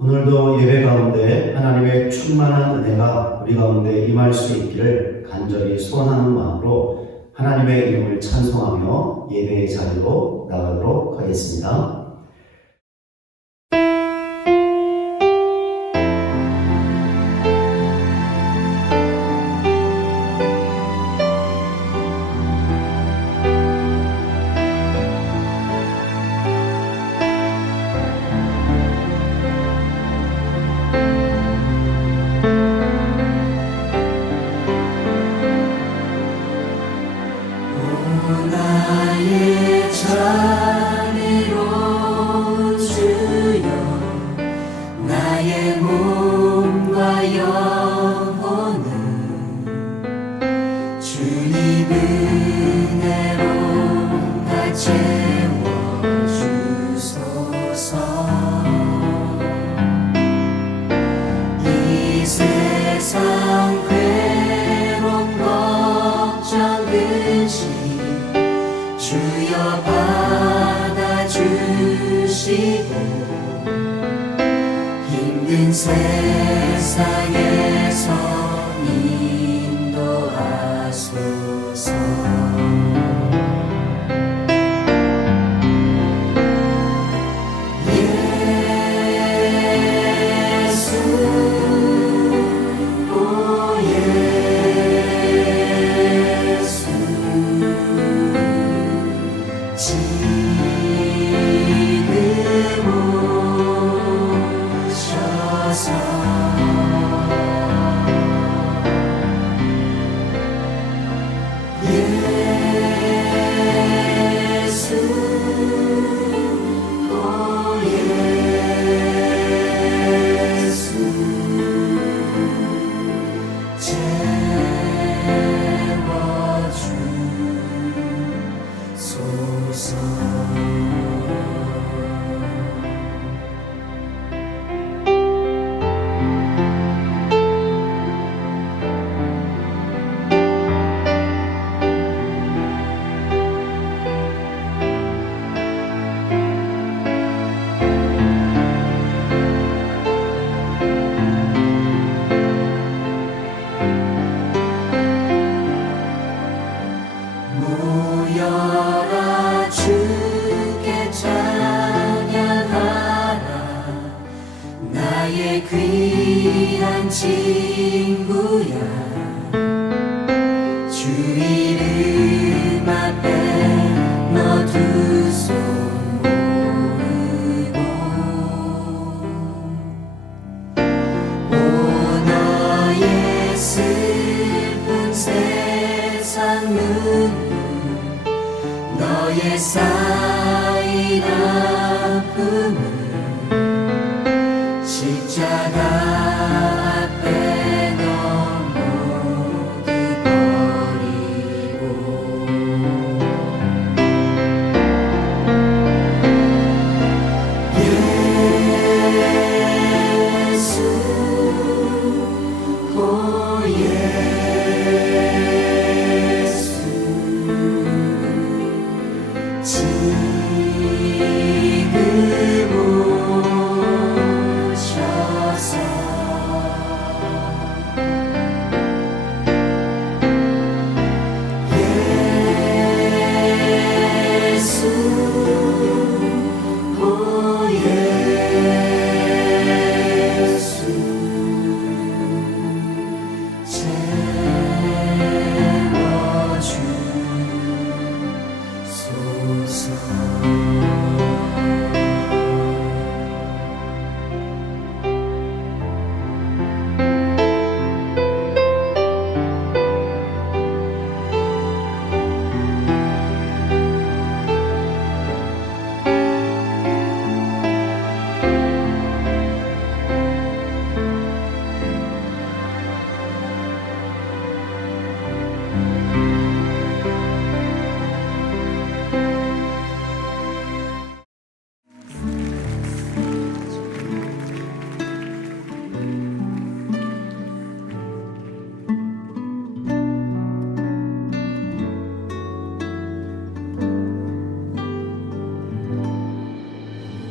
오늘도 예배 가운데 하나님의 충만한 은혜가 우리 가운데 임할 수 있기를 간절히 소원하는 마음으로 하나님의 이름을 찬송하며 예배의 자리로 나가도록 하겠습니다. 나의 자비로운 주여, 나의 몸과 영혼을 주님 은혜로 다 채워주소서. 이 세상 괴로움 걱정 근심 주여 받아주시고 힘든 세상에서 인도하소서. 나의 귀한 친구야 주 이름 앞에 너 두 손 모으고 오 너의 슬픈 세상 눈물 너의 쌓인 아픔을 십자가 앞에 너 모두 버리고 예수 오 예수 지금 오셔서 예수 오 예수 채워주소서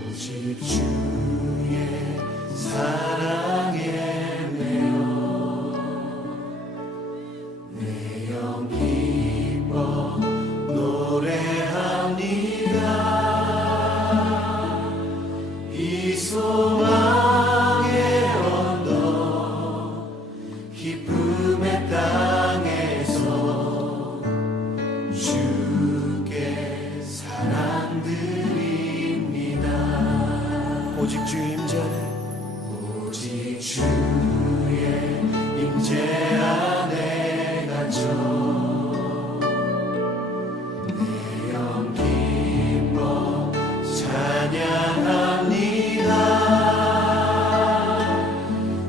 오직 주의 사랑에 매여 내 영 기뻐 노래합니다 이 소망의 언덕 기쁨의 땅에서 주께 사랑드립니다 오직 주의 임재 안에 오직 주의 임재 안에 갇혀 내 영 기뻐 찬양합니다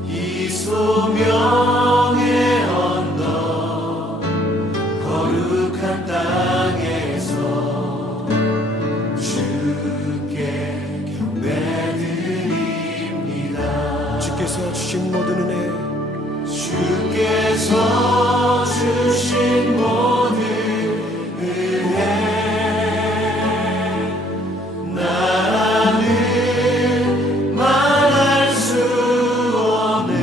이 소명의 언덕 거룩한 땅에서 주께 경배드립니다 주께서 주신 모든 은혜 주께서 주신 모든 은혜 나는 말할 수 없네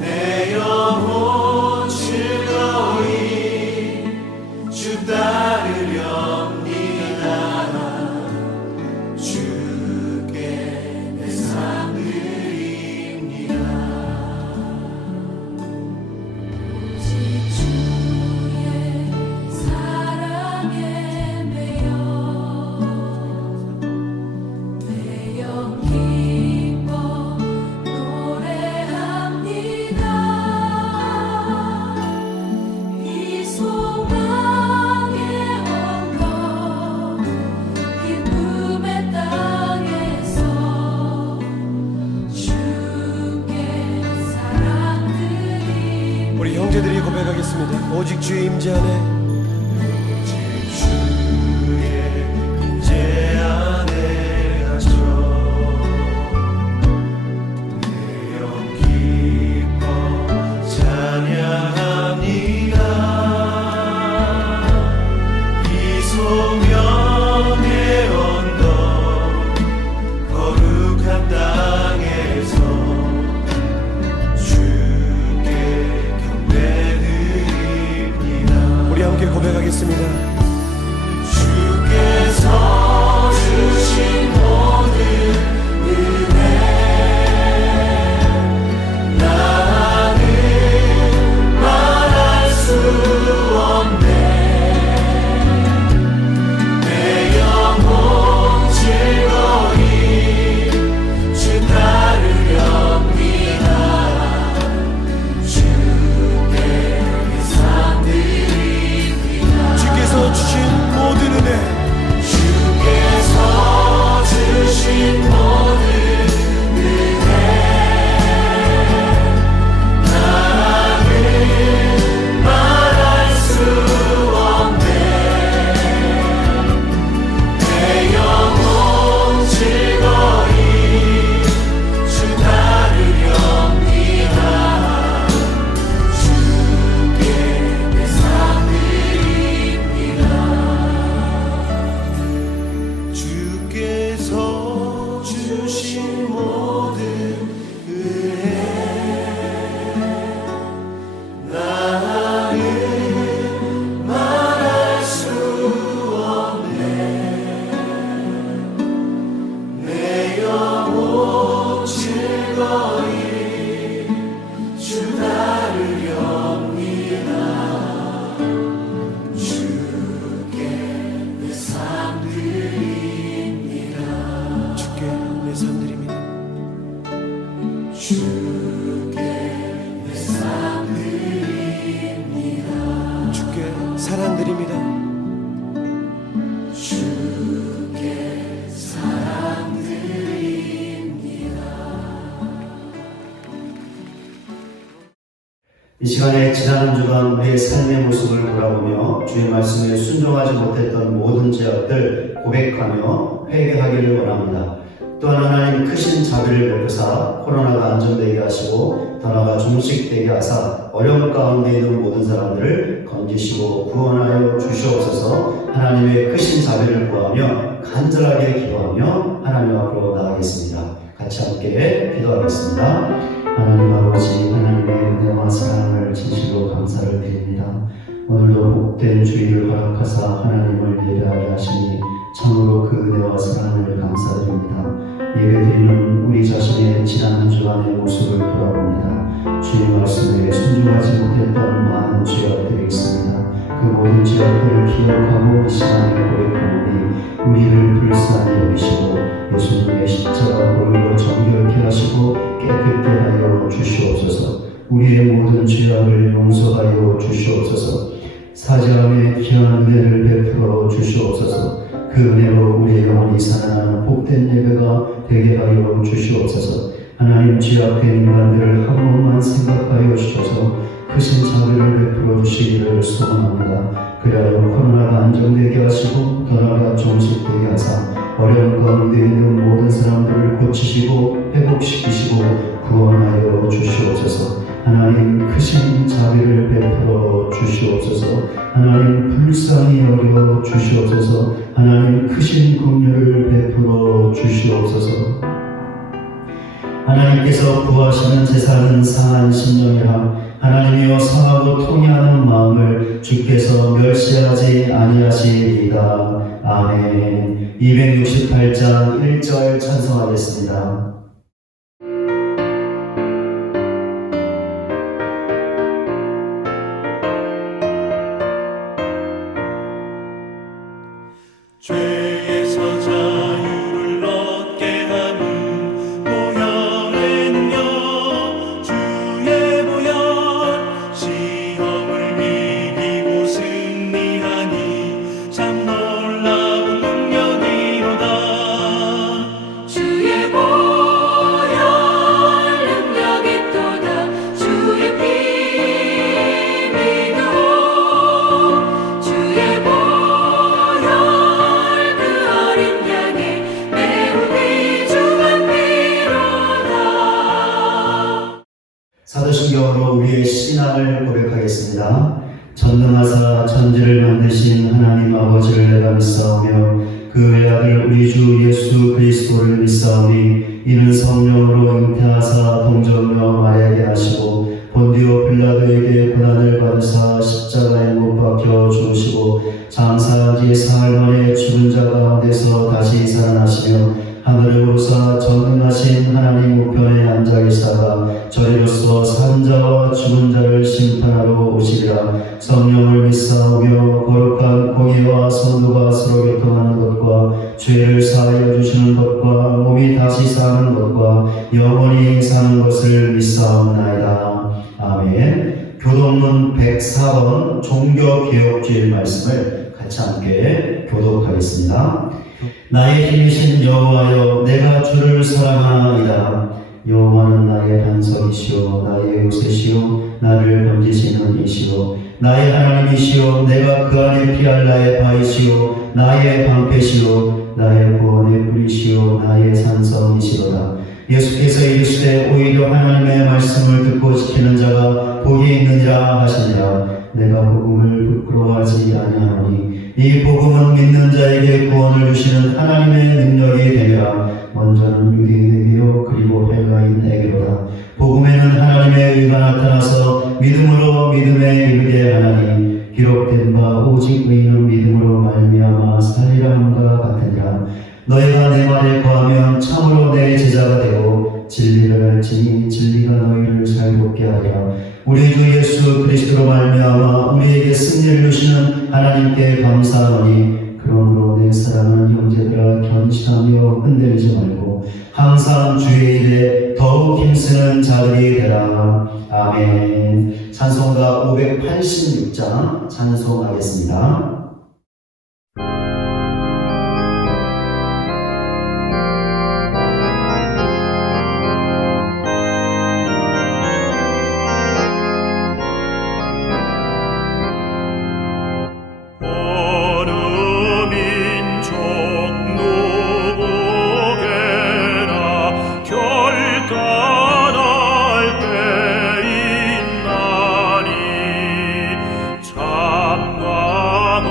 내 영혼 즐거이 주 따르렵니다 주께 내 삶 드립니다 우리 형제들이 고백하겠습니다. 오직 주의 임재 안에 주의 임재 안에 갇혀 내 영 기뻐 찬양합니다 이 소명의 언덕 거룩한 땅에서 주께 경배드립니다 우리 함께 고백하겠습니다. 주께서 주신 모든 모든 은혜 나는 말할 수 없네 내 영혼 즐거이 주 따르렵니다 주께 내 삶 드립니다 주께 내 삶 드립니다. 주께 내 삶 드립니다 주께 사랑 드립니다. 주께 사랑 드립니다 이 시간에 지난 한 주간 우리의 삶의 모습을 돌아보며 주의 말씀에 순종하지 못했던 모든 죄악들 고백하며 회개하기를 원합니다. 또한 하나님 크신 자비를 베푸사 코로나가 안정되게 하시고 변화가 종식되게 하사 어려움 가운데 있는 모든 사람들을 건지시고 구원하여 주시옵소서. 하나님의 크신 자비를 구하며 간절하게 기도하며 하나님 앞으로 나가겠습니다. 같이 함께 기도하겠습니다. 하나님 아버지, 하나님의 은혜와 사랑을 진실로 감사를 드립니다. 오늘도 복된 주일을 허락하사 하나님을 예배하게 하시니 참으로 그 은혜와 사랑을 감사드립니다. 예배드리는 우리 자신의 지난 한 주간의 모습을 돌아봅니다. 주의 말씀에 순종하지 못했던 많은 죄악들이 있습니다. 그 모든 죄악들을 기억하고 이 시간에 고백하오니 우리를 불쌍히 여기시고 예수님의 십자가 보혈로 정결케 하시고 깨끗게 하여 주시옵소서. 우리의 모든 죄악을 용서하여 주시옵소서. 사죄함에 귀한 은혜를 베풀어 주시옵소서. 그 은혜로 우리의 영혼이 살아나는 복된 예배가 되게 하여 주시옵소서. 하나님, 죄악된 인간들을 한 번만 생각하여 주셔서 크신 자비를 베풀어 주시기를 소원합니다. 그리하여 코로나가 안정되게 하시고 변화가 종식되게 하사 어려움 가운데 있는 모든 사람들을 고치시고 회복시키시고 구원하여 주시옵소서. 하나님, 크신 자비를 베풀어 주시옵소서. 하나님, 불쌍히 여겨 주시옵소서. 하나님, 크신 긍휼을 베풀어 주시옵소서. 하나님께서 구하시는 제사는 상한 심령이라 하나님이여 상하고 통회하는 마음을 주께서 멸시하지 아니하시리이다. 아멘. 268장 1절 찬송하겠습니다. 죄에서 자유를 얻게 하는 보혈에는요 주의 보혈 시험을 이기고 승리하니 참 놀라운 능력이로다 주의 보혈 능력이 또다 주의 피 믿어 주의 보혈 그 어린 양의 매우 귀중한 피로다. 사도신경으로 우리의 신앙을 고백하겠습니다. 전능하사 천지를 만드신 하나님 아버지를 내가 믿사오며 그 외아들 우리 주 예수 그리스도를 믿사오니 이는 성령으로 잉태하사 동정녀 마리아에게 하시고 본디오 빌라도에게 고난을 받으사 십자가에 못 박혀 죽으시고 장사한 지 사흘 만에 죽은 자 가운데서 다시 살아나시며 하늘에 오르사 전능하신 하나님 우편에 앉아 계시다가 저리로서 산 자와 죽은 자를 심판하러 오시리라. 성령을 믿사오며 거룩한 공의와 선도가 서로 교통하는 것과 죄를 사하여 주시는 것과 몸이 다시 사는 것과 영원히 사는 것을 믿사옵나이다. 아멘. 교독문 104번 종교개혁주의 말씀을 같이 함께 교독하겠습니다. 나의 힘이신 여호와여, 내가 주를 사랑하나이다. 여호와는 나의 반석이시오, 나의 요새시오, 나를 건지시는 이시오, 나의 하나님이시오, 내가 그 안에 피할 나의 바위시오, 나의 방패시오, 나의 구원의 뿌리시오, 나의 산성이시로다. 예수께서 이르시되 오히려 하나님의 말씀을 듣고 지키는 자가 복이 있느니라 하시니라. 내가 복음을 부끄러워하지 아니하노니 이 복음은 믿는 자에게 구원을 주시는 하나님의 능력이 되리라. 먼저는 유대인에게요 믿음으로 믿음에 이르게 하나니 기록된 바 오직 의인은 믿음으로 말미암아 살리라 함과 같으니라. 너희가 내 말에 거하면 참으로 내 제자가 되고 진리를 알지니 진리가 너희를 자유롭게 하리라. 우리 주 예수 그리스도로 말미암아 우리에게 승리를 주시는 하나님께 감사하노니 그러므로 내 사랑하는 형제들아 견실하며 흔들리지 말고 항상 주의 일에 더욱 힘쓰는 자들이 되라. 아멘. 찬송가 586장 찬송하겠습니다. 어느 민족 누구에게나 결단할 때 있나니 참과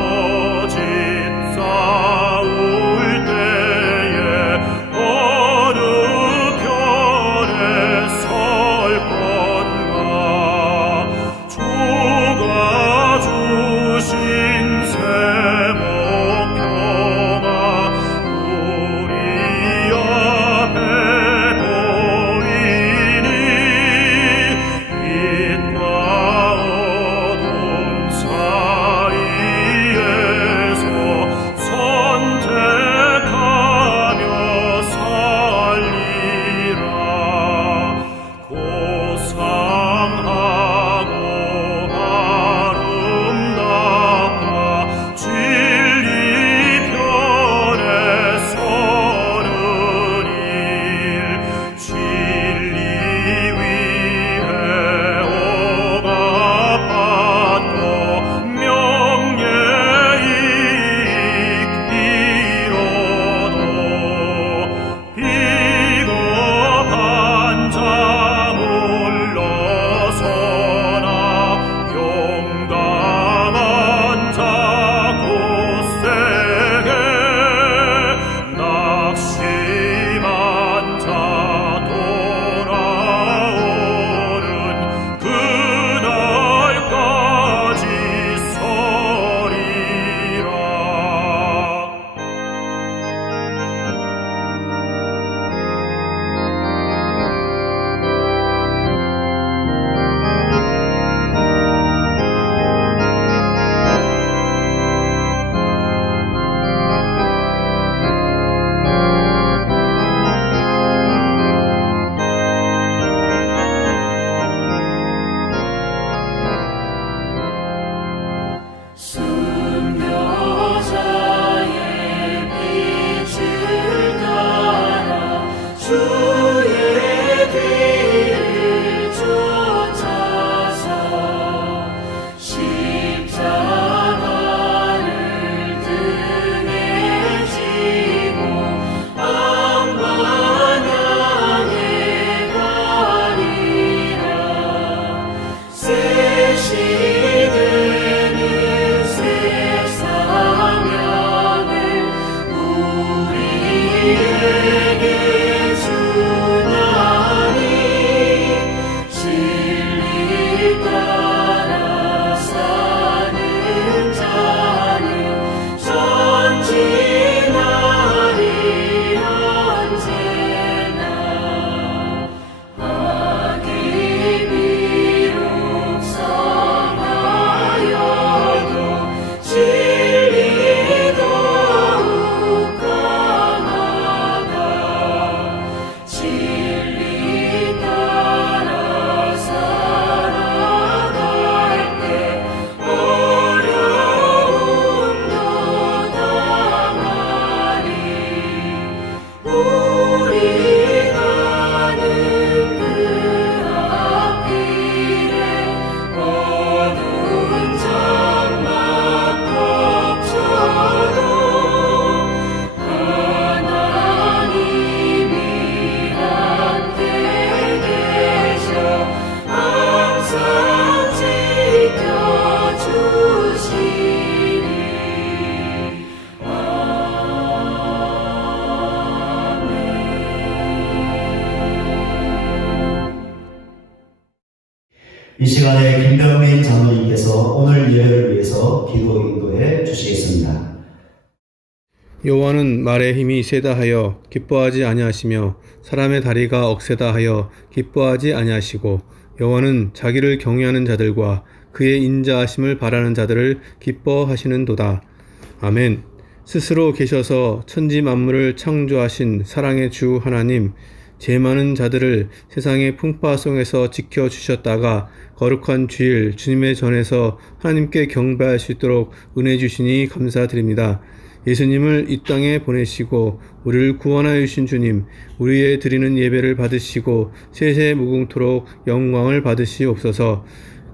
이 시간에 김병민 장로님께서 오늘 예배를 위해서 기도 인도해 주시겠습니다. 여호와는 말의 힘이 세다 하여 기뻐하지 아니하시며 사람의 다리가 억세다 하여 기뻐하지 아니하시고 여호와는 자기를 경외하는 자들과 그의 인자하심을 바라는 자들을 기뻐하시는도다. 아멘. 스스로 계셔서 천지 만물을 창조하신 사랑의 주 하나님, 죄 많은 자들을 세상의 풍파 속에서 지켜주셨다가 거룩한 주일 주님의 전에서 하나님께 경배할 수 있도록 은혜 주시니 감사드립니다. 예수님을 이 땅에 보내시고 우리를 구원하여 주신 주님, 우리의 드리는 예배를 받으시고 세세 무궁토록 영광을 받으시옵소서.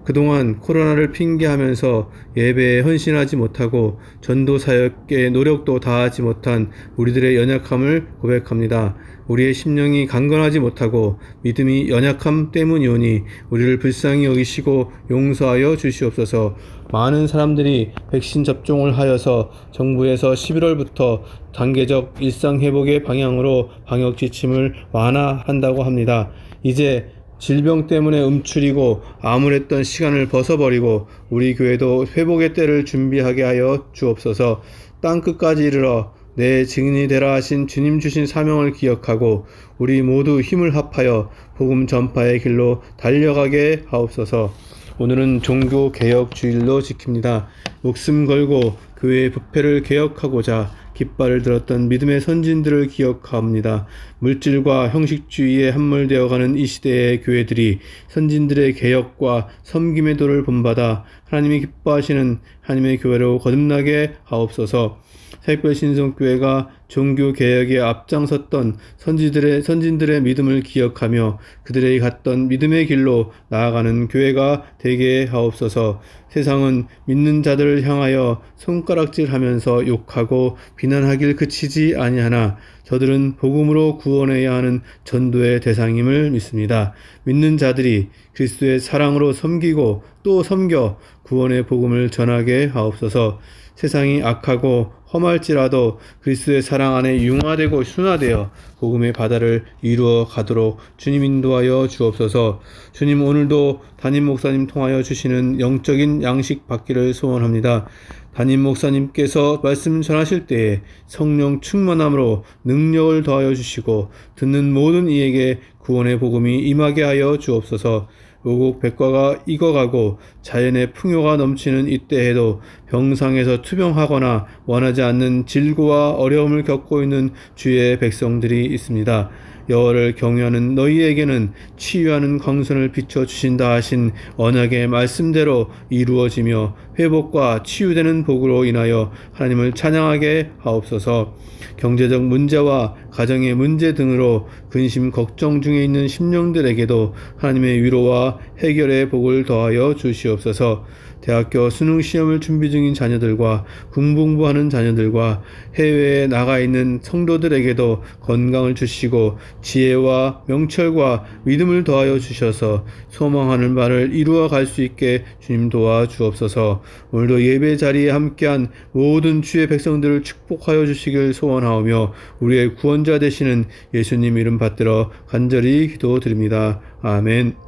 그동안 코로나를 핑계하면서 예배에 헌신하지 못하고 전도 사역에 노력도 다하지 못한 우리들의 연약함을 고백합니다. 우리의 심령이 강건하지 못하고 믿음이 연약함 때문이오니 우리를 불쌍히 여기시고 용서하여 주시옵소서. 많은 사람들이 백신 접종을 하여서 정부에서 11월부터 단계적 일상 회복의 방향으로 방역 지침을 완화한다고 합니다. 이제 질병 때문에 움츠리고 암울했던 시간을 벗어버리고 우리 교회도 회복의 때를 준비하게 하여 주옵소서. 땅끝까지 이르러 내 증인이 되라 하신 주님 주신 사명을 기억하고 우리 모두 힘을 합하여 복음 전파의 길로 달려가게 하옵소서. 오늘은 종교 개혁 주일로 지킵니다. 목숨 걸고 교회의 부패를 개혁하고자 깃발을 들었던 믿음의 선진들을 기억합니다. 물질과 형식주의에 함몰되어가는 이 시대의 교회들이 선진들의 개혁과 섬김의 도를 본받아 하나님이 기뻐하시는 하나님의 교회로 거듭나게 하옵소서. 새벽신성교회가 종교개혁에 앞장섰던 선진들의 믿음을 기억하며 그들에게 갔던 믿음의 길로 나아가는 교회가 되게 하옵소서. 세상은 믿는 자들을 향하여 손가락질하면서 욕하고 비난하길 그치지 아니하나 저들은 복음으로 구원해야 하는 전도의 대상임을 믿습니다. 믿는 자들이 그리스도의 사랑으로 섬기고 또 섬겨 구원의 복음을 전하게 하옵소서. 세상이 악하고 험할지라도 그리스도의 사랑 안에 융화되고 순화되어 복음의 바다를 이루어 가도록 주님 인도하여 주옵소서. 주님, 오늘도 담임 목사님 통하여 주시는 영적인 양식 받기를 소원합니다. 담임 목사님께서 말씀 전하실 때에 성령 충만함으로 능력을 더하여 주시고 듣는 모든 이에게 구원의 복음이 임하게 하여 주옵소서. 오국 백과가 익어가고 자연의 풍요가 넘치는 이때에도 병상에서 투병하거나 원하지 않는 질고와 어려움을 겪고 있는 주의 백성들이 있습니다. 여호와를 경외하는 너희에게는 치유하는 광선을 비춰주신다 하신 언약의 말씀대로 이루어지며 회복과 치유되는 복으로 인하여 하나님을 찬양하게 하옵소서. 경제적 문제와 가정의 문제 등으로 근심 걱정 중에 있는 심령들에게도 하나님의 위로와 해결의 복을 더하여 주시옵소서. 대학교 수능시험을 준비 중인 자녀들과 군복무하는 자녀들과 해외에 나가 있는 성도들에게도 건강을 주시고 지혜와 명철과 믿음을 더하여 주셔서 소망하는 바를 이루어 갈 수 있게 주님 도와주옵소서. 오늘도 예배 자리에 함께한 모든 주의 백성들을 축복하여 주시길 소원하오며 우리의 구원자 되시는 예수님 이름 받들어 간절히 기도드립니다. 아멘.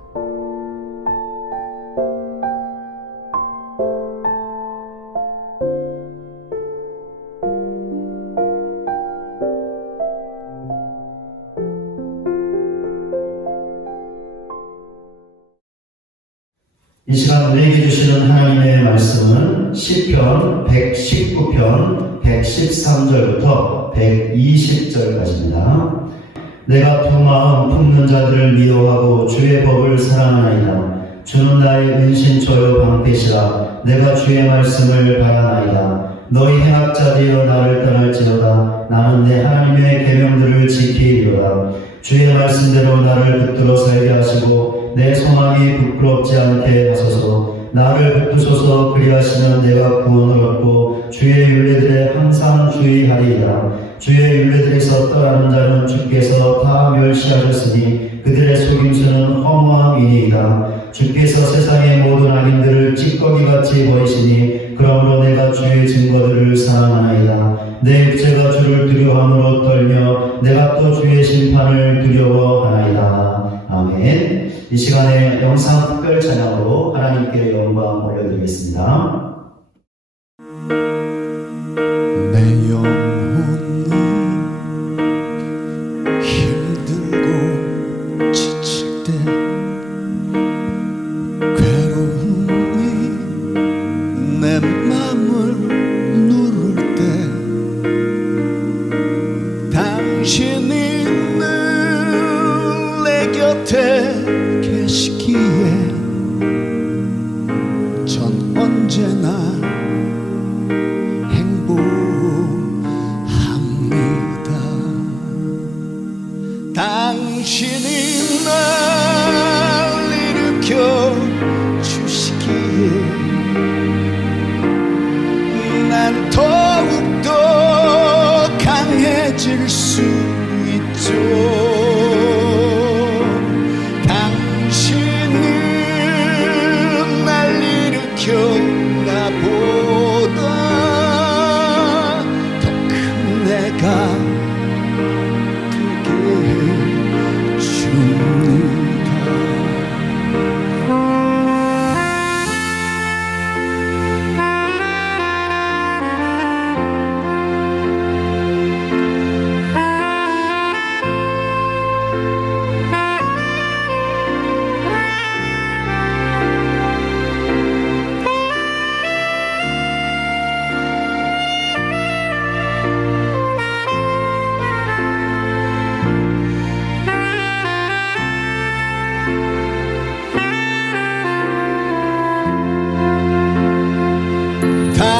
이 시간 우리에게 주시는 하나님의 말씀은 시편 119편 113절부터 120절까지입니다. 내가 두 마음 품는 자들을 미워하고 주의 법을 사랑하나이다. 주는 나의 은신처요 방패시라. 내가 주의 말씀을 바라나이다. 너희 행악자들이여 나를 떠날지로다. 나는 내 하나님의 계명들을 지키리로다. 주의 말씀대로 나를 붙들어 살게 하시고 내 소망이 부끄럽지 않게 하소서. 나를 붙드소서. 그리하시면 내가 구원을 얻고 주의 율례들에 항상 주의하리이다. 주의 율례들에서 떠나는 자는 주께서 다 멸시하셨으니 그들의 속임수는 허무함이니이다. 주께서 세상의 모든 악인들을 찌꺼기같이 버리시니 그러므로 내가 주의 증거들을 사랑하나이다. 내 육체가 주를 두려워함으로 떨며 내가 또 주의 심판을 두려워하나이다. 아멘. 이 시간에 영상 특별 찬양으로 하나님께 영광 올려드리겠습니다. 내 영혼이 힘들고 지칠 때 괴로움이 내 맘을 누를 때 당신이 늘 내 곁에 계시기에 전 언제나 행복합니다. 당신이 날 일으켜 주시기에 난 더욱더 강해질 수 있죠. 당신은 날 일으켜 나보다 더 큰 내가 되게 해줍니다.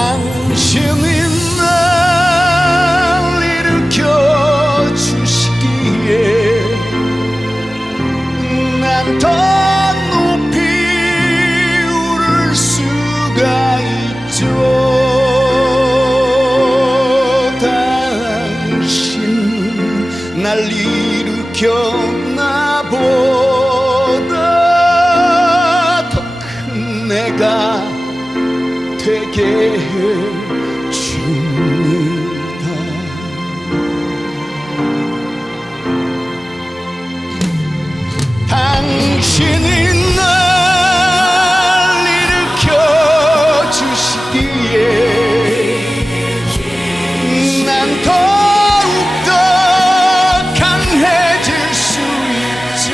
당신이 날 일으켜 주시기에 난 더 높이 오를 수가 있죠. 당신은 날 일으켜 나보다 더 큰 내가 되게 해줍니다. 당신이 날 일으켜 주시기에 난 더욱더 강해질 수 있죠.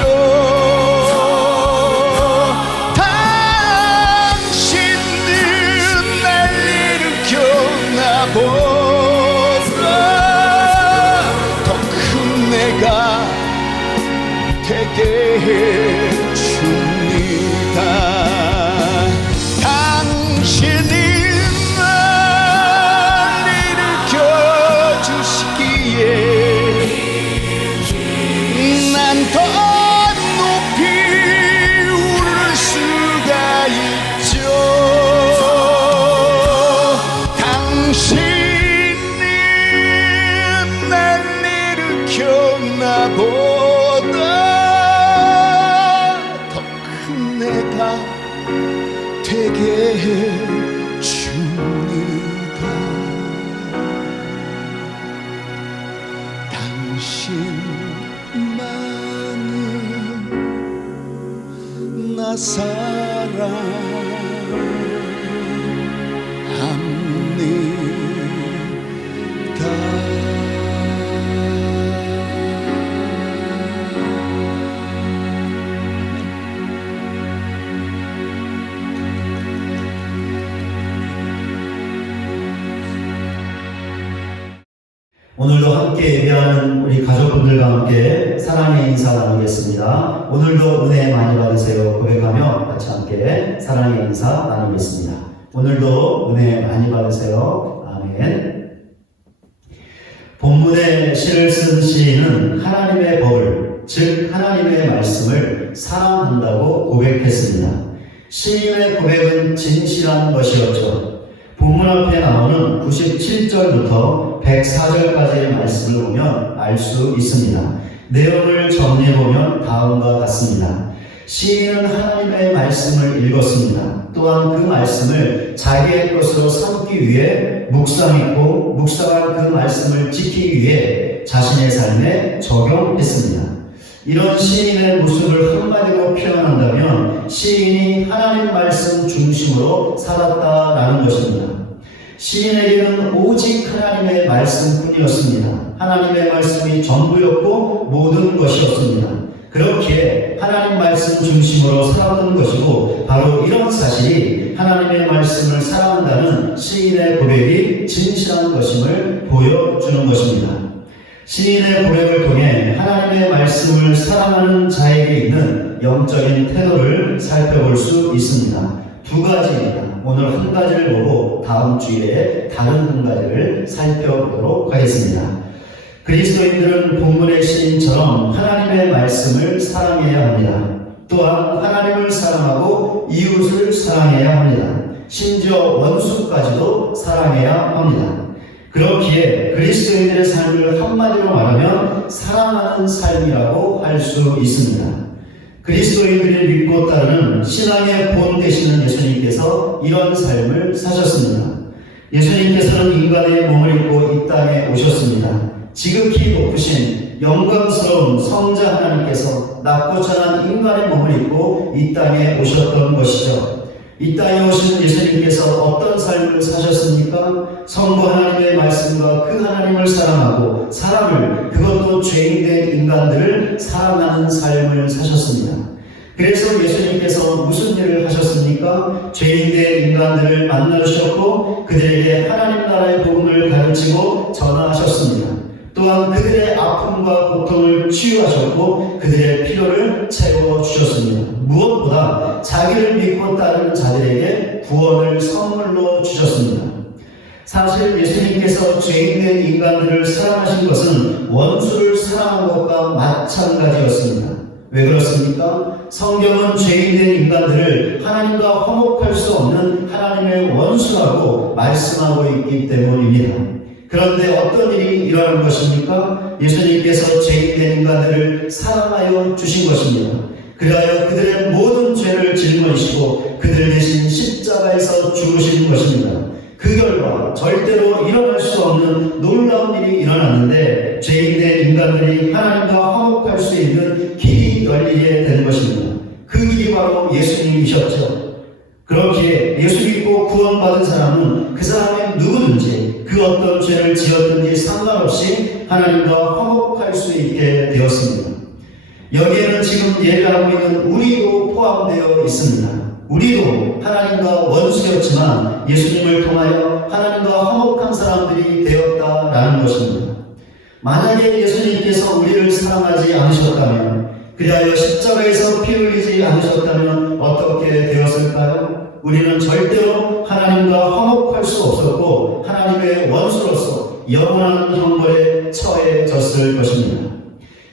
나보다 더 큰 내가 되게 해줍니다. 당신이 날 일으켜 주시기에 난 더 높이 오를 수가 있죠. 당신이 날 일으켜 나보다 더 큰 내가 되게 해줍니다. 당신만을 나 오늘도 함께 예배하는 우리 가족분들과 함께 사랑의 인사 나누겠습니다. 오늘도 은혜 많이 받으세요 고백하며 같이 함께 사랑의 인사 나누겠습니다. 오늘도 은혜 많이 받으세요. 아멘. 본문에 시를 쓴 시인은 하나님의 법을, 즉 하나님의 말씀을 사랑한다고 고백했습니다. 시인의 고백은 진실한 것이었죠. 본문 앞에 나오는 97절부터 104절까지의 말씀을 보면 알 수 있습니다. 내용을 정리해보면 다음과 같습니다. 시인은 하나님의 말씀을 읽었습니다. 또한 그 말씀을 자기의 것으로 삼기 위해 묵상했고, 묵상한 그 말씀을 지키기 위해 자신의 삶에 적용했습니다. 이런 시인의 모습을 한마디로 표현한다면 시인이 하나님 말씀 중심으로 살았다라는 것입니다. 시인에게는 오직 하나님의 말씀뿐이었습니다. 하나님의 말씀이 전부였고 모든 것이었습니다. 그렇기에 하나님 말씀 중심으로 살았던 것이고 바로 이런 사실이 하나님의 말씀을 사랑한다는 시인의 고백이 진실한 것임을 보여주는 것입니다. 시인의 고백을 통해 하나님의 말씀을 사랑하는 자에게 있는 영적인 태도를 살펴볼 수 있습니다. 두 가지입니다. 오늘 한 가지를 보고 다음 주일에 다른 한 가지를 살펴보도록 하겠습니다. 그리스도인들은 본문의 시인처럼 하나님의 말씀을 사랑해야 합니다. 또한 하나님을 사랑하고 이웃을 사랑해야 합니다. 심지어 원수까지도 사랑해야 합니다. 그렇기에 그리스도인들의 삶을 한마디로 말하면 사랑하는 삶이라고 할 수 있습니다. 그리스도인들이 믿고 따르는 신앙의 본 되시는 예수님께서 이런 삶을 사셨습니다. 예수님께서는 인간의 몸을 입고 이 땅에 오셨습니다. 지극히 높으신 영광스러운 성자 하나님께서 낮고 천한 인간의 몸을 입고 이 땅에 오셨던 것이죠. 이 땅에 오신 예수님께서 어떤 삶을 사셨습니까? 성부 하나님의 말씀과 그 하나님을 사랑하고 사람을, 그것도 죄인된 인간들을 사랑하는 삶을 사셨습니다. 그래서 예수님께서 무슨 일을 하셨습니까? 죄인된 인간들을 만나주셨고 그들에게 하나님 나라의 복음을 가르치고 전하셨습니다. 또한 그들의 아픔과 고통을 치유하셨고 그들의 필요를 채워주셨습니다. 무엇보다 자기를 믿고 따르는 자들에게 구원을 선물로 주셨습니다. 사실 예수님께서 죄인된 인간들을 사랑하신 것은 원수를 사랑한 것과 마찬가지였습니다. 왜 그렇습니까? 성경은 죄인된 인간들을 하나님과 화목할 수 없는 하나님의 원수라고 말씀하고 있기 때문입니다. 그런데 어떤 일이 일어난 것입니까? 예수님께서 죄인된 인간들을 사랑하여 주신 것입니다. 그리하여 그들의 모든 죄를 짊어지시고 그들 대신 십자가에서 죽으신 것입니다. 그 결과 절대로 일어날 수 없는 놀라운 일이 일어났는데 죄인된 인간들이 하나님과 화목할 수 있는 길이 열리게 된 것입니다. 그 길이 바로 예수님이셨죠. 그렇기에 예수 믿고 구원받은 사람은 그 사람이 누구든지 그 어떤 죄를 지었든지 상관없이 하나님과 화목할 수 있게 되었습니다. 여기에는 지금 예배하고 있는 우리도 포함되어 있습니다. 우리도 하나님과 원수였지만 예수님을 통하여 하나님과 화목한 사람들이 되었다라는 것입니다. 만약에 예수님께서 우리를 사랑하지 않으셨다면, 그리하여 십자가에서 피 흘리지 않으셨다면 어떻게 되었을까요? 우리는 절대로 하나님과 화목할 수 없었고 하나님의 원수로서 영원한 형벌에 처해졌을 것입니다.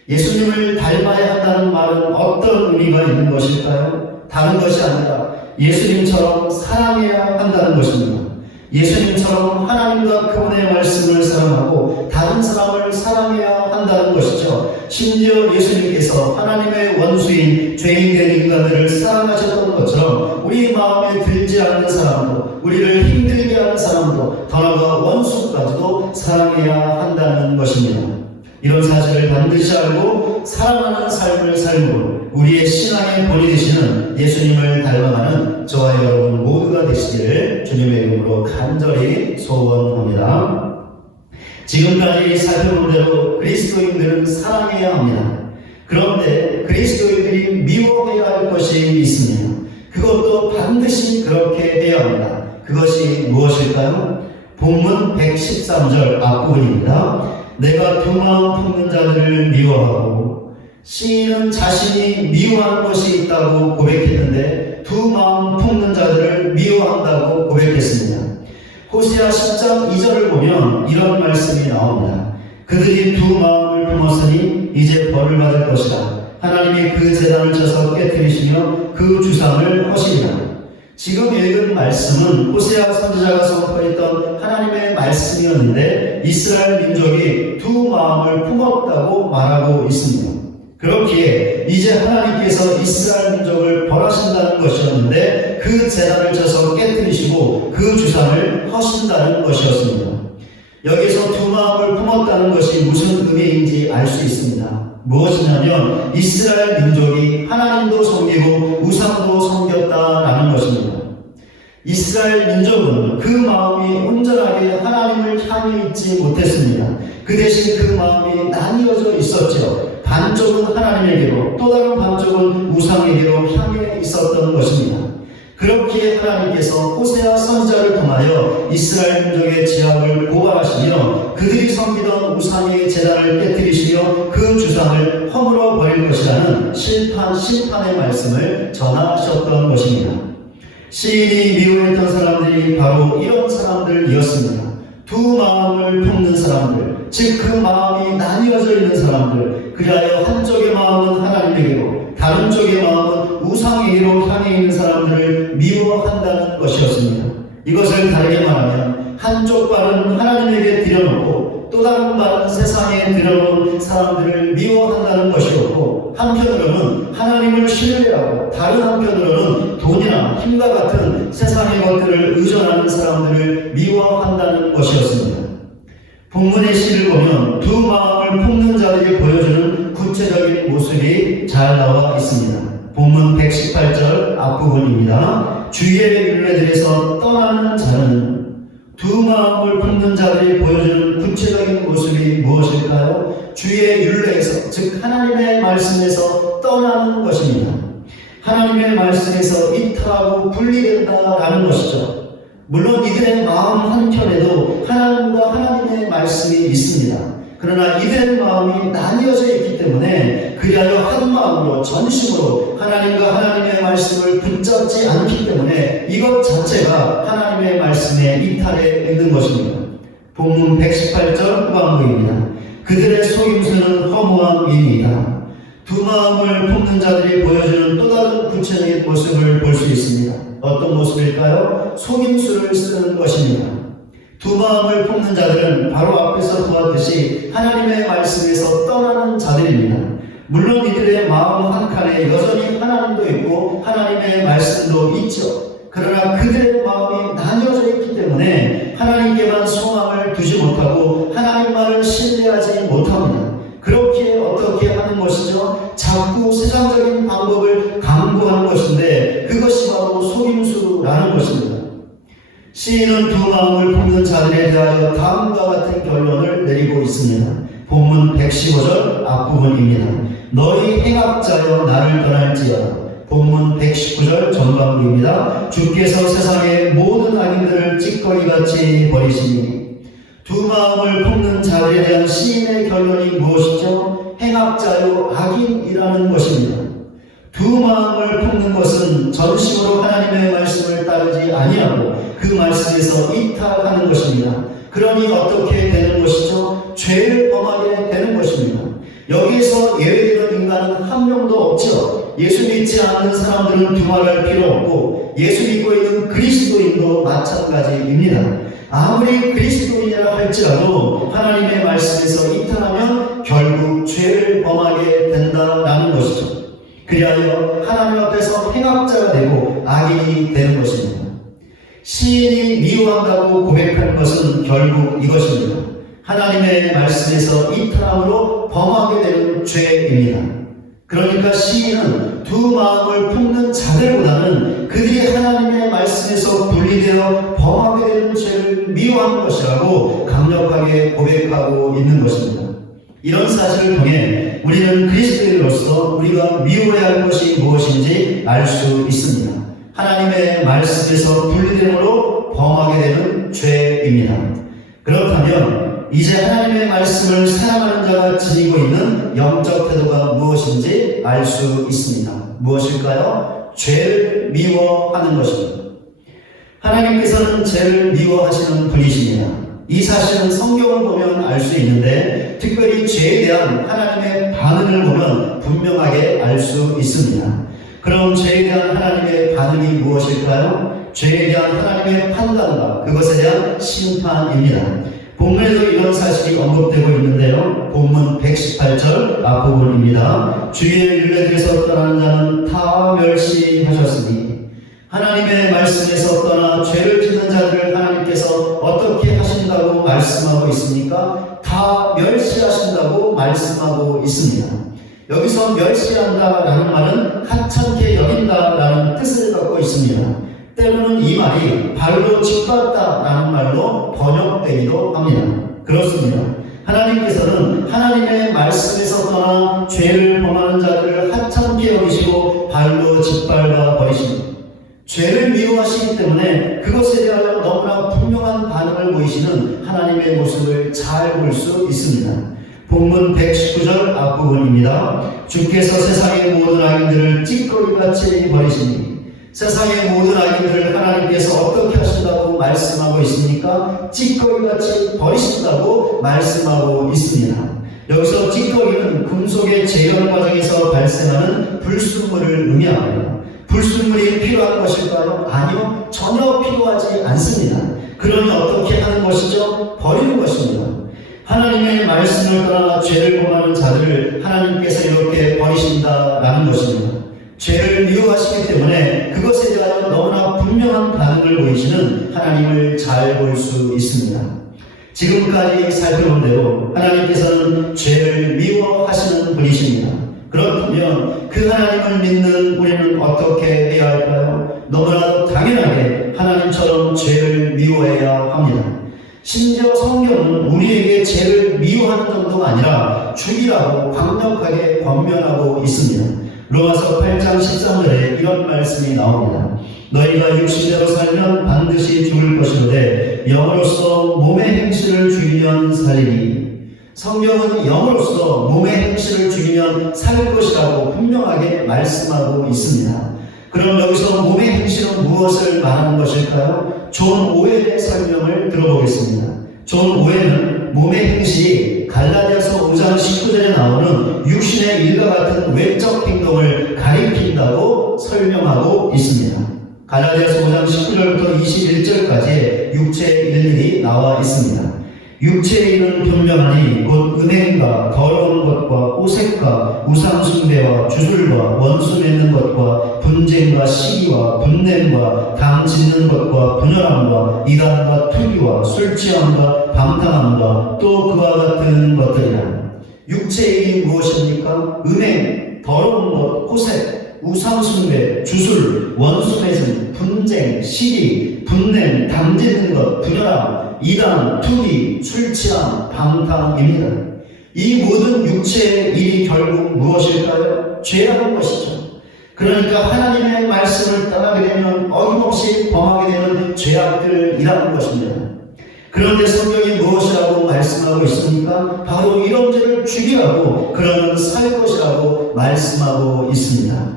예수님을 닮아야 한다는 말은 어떤 의미가 있는 것일까요? 다른 것이 아니라 예수님처럼 사랑해야 한다는 것입니다. 예수님처럼 하나님과 그분의 말씀을 사랑하고 다른 사람을 사랑해야 한다는 것이죠. 심지어 예수님께서 하나님의 원수인 죄인된 인간들을 사랑하셨던 것처럼 우리 마음에 들지 않는 사람도, 우리를 힘들게 하는 사람도, 더 나아가 원수까지도 사랑해야 한다는 것입니다. 이런 사실을 반드시 알고 사랑하는 삶을 삶으로 우리의 신앙의 본이 되시는 예수님을 닮아가는 저와 여러분 모두가 되시기를 주님의 이름으로 간절히 소원합니다. 지금까지 살펴본 대로 그리스도인들은 사랑해야 합니다. 그런데 그리스도인들이 미워해야 할 것이 있습니다. 그것도 반드시 그렇게 해야 합니다. 그것이 무엇일까요? 본문 113절 앞부분입니다. 내가 두 마음 품는 자들을 미워하고, 시인은 자신이 미워한 것이 있다고 고백했는데 두 마음 품는 자들을 미워한다고 고백했습니다. 호세아 10장 2절을 보면 이런 말씀이 나옵니다. 그들이 두 마음을 품었으니 이제 벌을 받을 것이다. 하나님이 그 제단을 쳐서 깨뜨리시며 그 주상을 허시리라. 지금 읽은 말씀은 호세아 선지자가 선포했던 하나님의 말씀이었는데 이스라엘 민족이 두 마음을 품었다고 말하고 있습니다. 그렇기에 이제 하나님께서 이스라엘 민족을 벌하신다는 것이었는데 그 제단을 쳐서 깨뜨리시고 그 주상을 허신다는 것이었습니다. 여기서 두 마음을 품었다는 것이 무슨 의미인지 알 수 있습니다. 무엇이냐면 이스라엘 민족이 하나님도 섬기고 우상도 섬겼다라는 것입니다. 이스라엘 민족은 그 마음이 온전하게 하나님을 향해 있지 못했습니다. 그 대신 그 마음이 나뉘어져 있었죠. 반쪽은 하나님에게로 또 다른 반쪽은 우상에게로 향해 있었던 것입니다. 그렇기에 하나님께서 호세아 선지자를 통하여 이스라엘 민족의 죄악을 고발하시며 그들이 섬기던 우상의 제단을 깨뜨리시며 그 주상을 허물어 버릴 것이라는 심판의 말씀을 전하셨던 것입니다. 시인이 미워했던 사람들이 바로 이런 사람들이었습니다. 두 마음을 품는 사람들, 즉 그 마음이 나뉘어져 있는 사람들, 그리하여 한쪽의 마음은 하나님에게로 다른 쪽의 마음은 우상에게로 향해 있는 사람들을 미워한다는 것이었습니다. 이것을 다르게 말하면 한쪽 발은 하나님에게 들여놓고 또 다른 발은 세상에 들여놓은 사람들을 미워한다는 것이었고, 한편으로는 하나님을 신뢰하고 다른 한편으로는 돈이나 힘과 같은 세상의 것들을 의존하는 사람들을 미워한다는 것이었습니다. 본문의 시를 보면 두 마음을 품는 자들이 보여주는 구체적인 모습이 잘 나와 있습니다. 본문 118절 앞부분입니다. 주의 율례들에서 떠나는 자는, 두 마음을 품는 자들이 보여주는 구체적인 모습이 무엇일까요? 주의 율례에서, 즉 하나님의 말씀에서 떠나는 것입니다. 하나님의 말씀에서 이탈하고 분리된다라는 것이죠. 물론 이들의 마음 한켠에도 하나님과 하나님의 말씀이 있습니다. 그러나 이들의 마음이 나뉘어져 있기 때문에 그리하여 한 마음으로 전심으로 하나님과 하나님의 말씀을 붙잡지 않기 때문에 이것 자체가 하나님의 말씀에 이탈해 있는 것입니다. 본문 118절 후반부입니다. 그들의 속임수는 허무한 미이다. 두 마음을 품는 자들이 보여주는 또 다른 구체적인 모습을 볼 수 있습니다. 어떤 모습일까요? 속임수를 쓰는 것입니다. 두 마음을 품는 자들은 바로 앞에서 보았듯이 하나님의 말씀에서 떠나는 자들입니다. 물론 이들의 마음 한켠에 여전히 하나님도 있고 하나님의 말씀도 있죠. 그러나 그들의 마음이 나뉘어져 있기 때문에 하나님께만 소망을 두지 못하고 하나님만을 신뢰하지 못합니다. 그렇게 어떻게 하는 것이죠? 자꾸 세상적인 방법을 강구하는 것인데 그것이 바로 속임수라는 것입니다. 시인은 두 마음을 품는 자들에 대하여 다음과 같은 결론을 내리고 있습니다. 본문 115절 앞부분입니다. 너희 행악자여 나를 떠날지어다. 본문 119절 전반부입니다. 주께서 세상의 모든 악인들을 찌꺼기같이 버리시니. 두 마음을 품는 자들에 대한 시인의 결론이 무엇이죠? 행악자요 악인이라는 것입니다. 두 마음을 품는 것은 전심으로 하나님의 말씀을 따르지 아니하고 그 말씀에서 이탈하는 것입니다. 그러니 어떻게 되는 것이죠? 죄를 범하게 되는 것입니다. 여기에서 예외되는 인간은 한 명도 없죠. 예수 믿지 않는 사람들은 두말할 필요 없고 예수 믿고 있는 그리스도인도 마찬가지입니다. 아무리 그리스도인이라 할지라도 하나님의 말씀에서 이탈하면 결국 죄를 범하게 된다라는 것이죠. 그리하여 하나님 앞에서 행악자가 되고 악인이 되는 것입니다. 시인이 미워한다고 고백한 것은 결국 이것입니다. 하나님의 말씀에서 이탈함으로 범하게 되는 죄입니다. 그러니까 시인은 두 마음을 품는 자들보다는 그들이 하나님의 말씀에서 분리되어 범하게 되는 죄를 미워하는 것이라고 강력하게 고백하고 있는 것입니다. 이런 사실을 통해 우리는 그리스도인으로서 우리가 미워해야 할 것이 무엇인지 알 수 있습니다. 하나님의 말씀에서 분리됨으로 범하게 되는 죄입니다. 그렇다면 이제 하나님의 말씀을 사랑하는 자가 지니고 있는 영적 태도가 무엇인지 알 수 있습니다. 무엇일까요? 죄를 미워하는 것입니다. 하나님께서는 죄를 미워하시는 분이십니다. 이 사실은 성경을 보면 알 수 있는데 특별히 죄에 대한 하나님의 반응을 보면 분명하게 알 수 있습니다. 그럼 죄에 대한 하나님의 반응이 무엇일까요? 죄에 대한 하나님의 판단과 그것에 대한 심판입니다. 본문에도 이런 사실이 언급되고 있는데요. 본문 118절 앞부분입니다. 주의 율례들에서 떠나는 자는 다 멸시하셨으니. 하나님의 말씀에서 떠나 죄를 짓는 자들을 하나님께서 어떻게 하신다고 말씀하고 있습니까? 다 멸시하신다고 말씀하고 있습니다. 여기서 멸시한다라는 말은 하찮게 여긴다라는 뜻을 갖고 있습니다. 때로는 이 말이 발로 짓밟다라는 말로 번역되기도 합니다. 그렇습니다. 하나님께서는 하나님의 말씀에서 떠나 죄를 범하는 자들을 하찮게 여기시고 발로 짓밟아 버리십니다. 죄를 미워하시기 때문에 그것에 대하여 너무나 분명한 반응을 보이시는 하나님의 모습을 잘 볼 수 있습니다. 본문 119절 앞부분입니다. 주께서 세상의 모든 악인들을 찌꺼기같이 버리시니, 세상의 모든 악인들을 하나님께서 어떻게 하신다고 말씀하고 있습니까? 찌꺼기같이 버리신다고 말씀하고 있습니다. 여기서 찌꺼기는 금속의 재현 과정에서 발생하는 불순물을 의미합니다. 불순물이 필요한 것일까요? 아니요, 전혀 필요하지 않습니다. 그러니 어떻게 하는 것이죠? 버리는 것입니다. 하나님의 말씀을 떠나 죄를 범하는 자들을 하나님께서 이렇게 버리신다라는 것입니다. 죄를 미워하시기 때문에 그것에 대하여 너무나 분명한 반응을 보이시는 하나님을 잘 볼 수 있습니다. 지금까지 살펴본 대로 하나님께서는 죄를 미워하시는 분이십니다. 그렇다면 그 하나님을 믿는 우리는 어떻게 해야 할까요? 너무나 당연하게 하나님처럼 죄를 미워해야 합니다. 심지어 성경은 우리에게 죄를 미워하는 정도가 아니라 죽이라고 강력하게 권면하고 있습니다. 로마서 8장 13절에 이런 말씀이 나옵니다. 너희가 육신대로 살면 반드시 죽을 것이로되 영으로서 몸의 행실을 죽이면 살리니. 성경은 영으로서 몸의 행실을 죽이면 살 것이라고 분명하게 말씀하고 있습니다. 그럼 여기서 몸의 행실은 무엇을 말하는 것일까요? 존 오웰의 설명을 들어보겠습니다. 존 오웰은 몸의 행실이 갈라디아서 5장 19절에 나오는 육신의 일과 같은 외적 행동을 가리킨다고 설명하고 있습니다. 갈라디아서 5장 19절부터 21절까지 육체의 일들이 나와 있습니다. 육체의 일은 변명하니 곧 음행과 더러운 것과 오색과 우상숭배와 주술과 원수 맺는 것과 분쟁과 시기와 분냄과 당 짓는 것과 분열함과 이단과 투기와 술취함과 방탕함과 또 그와 같은 것들이라. 육체의 일이 무엇입니까? 음행, 더러운 것, 호색, 우상숭배, 주술, 원수 맺음, 분쟁, 시기, 분냄, 당 짓는 것, 분열함, 이단, 투기, 술취함, 방탕입니다. 이 모든 육체의 일이 결국 무엇일까요? 죄라는 것이죠. 그러니까 하나님의 말씀을 따르게 되면 어김없이 범하게 되는 죄악들이라는 것입니다. 그런데 성경이 무엇이라고 말씀하고 있습니까? 바로 이런 죄를 죽이라고, 그러면 살 것이라고 말씀하고 있습니다.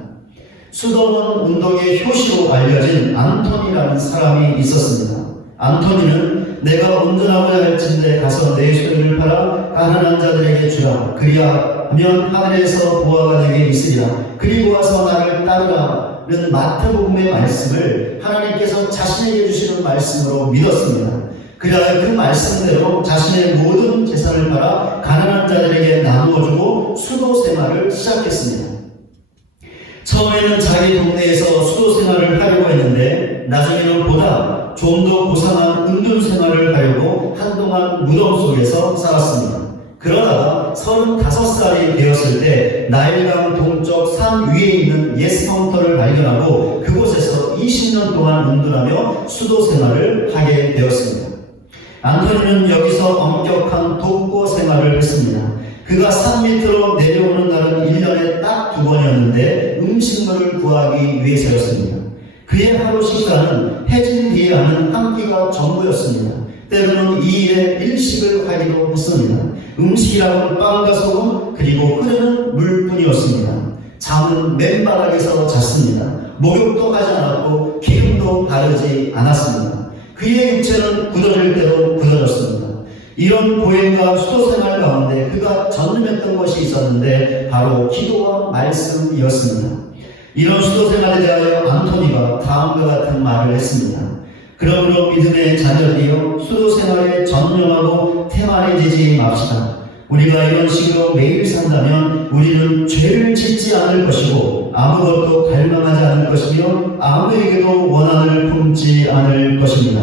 수도원 운동의 효시로 알려진 안토니라는 사람이 있었습니다. 안토니는 내가 운전하고자 할진대 가서 내 소유를 팔아 가난한 자들에게 주라. 그리하면 하늘에서 보화가 내게 있으리라. 그리고 와서 나를 따르라는 마태복음의 말씀을 하나님께서 자신에게 주시는 말씀으로 믿었습니다. 그리하여 그 말씀대로 자신의 모든 재산을 팔아 가난한 자들에게 나누어주고 수도 생활을 시작했습니다. 처음에는 자기 동네에서 수도 생활을 하려고 했는데 나중에는 보다 좀 더 고상한 은둔 생활을 하려고 한동안 무덤 속에서 살았습니다. 그러다가 35살이 되었을 때 나일강 동쪽 산 위에 있는 옛 성터를 발견하고 그곳에서 20년 동안 은둔하며 수도 생활을 하게 되었습니다. 안토니는 여기서 엄격한 독고 생활을 했습니다. 그가 산 밑으로 내려오는 날은 1년에 딱 2번이었는데 음식물을 구하기 위해서였습니다. 그의 하루 식사는 해진 뒤에 하는 한 끼가 전부였습니다. 때로는 2일에 1식을 하기도 했습니다. 음식이라고는 빵과 소금 그리고 흐르는 물뿐이었습니다. 잠은 맨바닥에서 잤습니다. 목욕도 하지 않았고 기름도 바르지 않았습니다. 그의 육체는 굳어질 대로 굳어졌습니다. 이런 고행과 수도 생활 가운데 그가 전념했던 것이 있었는데 바로 기도와 말씀이었습니다. 이런 수도 생활에 대하여 안토니가 다음과 같은 말을 했습니다. 그러므로 믿음의 자녀들이여 수도 생활에 전념하고 태만해지지 맙시다. 우리가 이런 식으로 매일 산다면 우리는 죄를 짓지 않을 것이고 아무것도 갈망하지 않을 것이며 아무에게도 원한을 품지 않을 것입니다.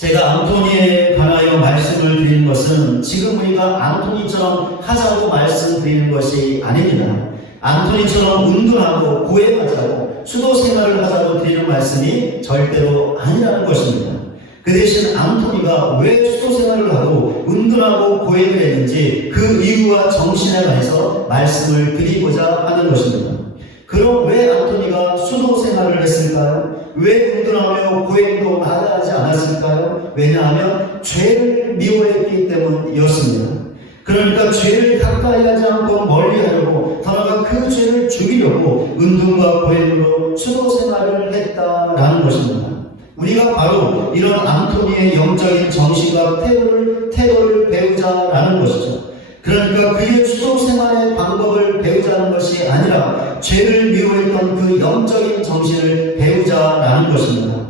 제가 앙토니에 관하여 말씀을 드리는 것은 지금 우리가 앙토니처럼 하자고 말씀드리는 것이 아닙니다. 앙토니처럼 운동하고 고행하자고 수도 생활을 하자고 드리는 말씀이 절대로 아니라는 것입니다. 그 대신 앙토니가 왜 수도 생활을 하고 운동하고 고행을 했는지 그 이유와 정신에 관해서 말씀을 드리고자 하는 것입니다. 그럼 왜 앙토니가 수도 생활을 했을까요? 왜 운동하며 고행도 마다하지 않았을까요? 왜냐하면 죄를 미워했기 때문이었습니다. 그러니까 죄를 가까이 하지 않고 멀리 하려고 더 나아가 그 죄를 죽이려고 운동과 고행으로 수도 생활을 했다라는 것입니다. 우리가 바로 이런 앙토니의 영적인 정신과 태도를 배우자라는 것이죠. 그러니까 그의 수도 생활의 방법을 배우자는 것이 아니라 죄를 미워했던 그 영적인 정신을 배우자라는 것입니다.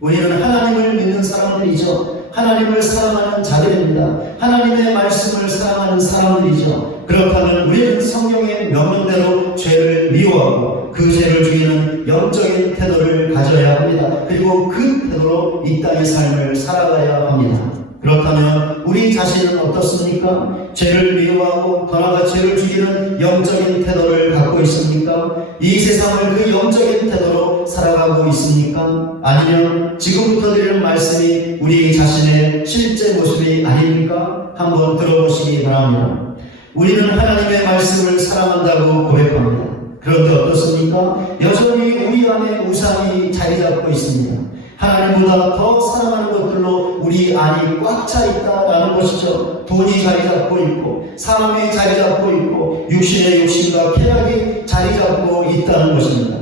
우리는 하나님을 믿는 사람들이죠. 하나님을 사랑하는 자들입니다. 하나님의 말씀을 사랑하는 사람들이죠. 그렇다면 우리는 성령의 명령대로 죄를 미워하고 그 죄를 죽이는 영적인 태도를 가져야 합니다. 그리고 그 태도로 이 땅의 삶을 살아가야 합니다. 그렇다면 우리 자신은 어떻습니까? 죄를 미워하고 더 나아가 죄를 죽이는 영적인 태도를 갖고 있습니까? 이 세상을 그 영적인 태도로 살아가고 있습니까? 아니면 지금부터 드리는 말씀이 우리 자신의 실제 모습이 아닙니까? 한번 들어보시기 바랍니다. 우리는 하나님의 말씀을 사랑한다고 고백합니다. 그런데 어떻습니까? 여전히 우리 안에 우상이 자리 잡고 있습니다. 하나님보다 더 사랑하는 것들로 우리 안이 꽉 차 있다라는 것이죠. 돈이 자리 잡고 있고 사람이 자리 잡고 있고 육신의 욕심과 쾌락이 자리 잡고 있다는 것입니다.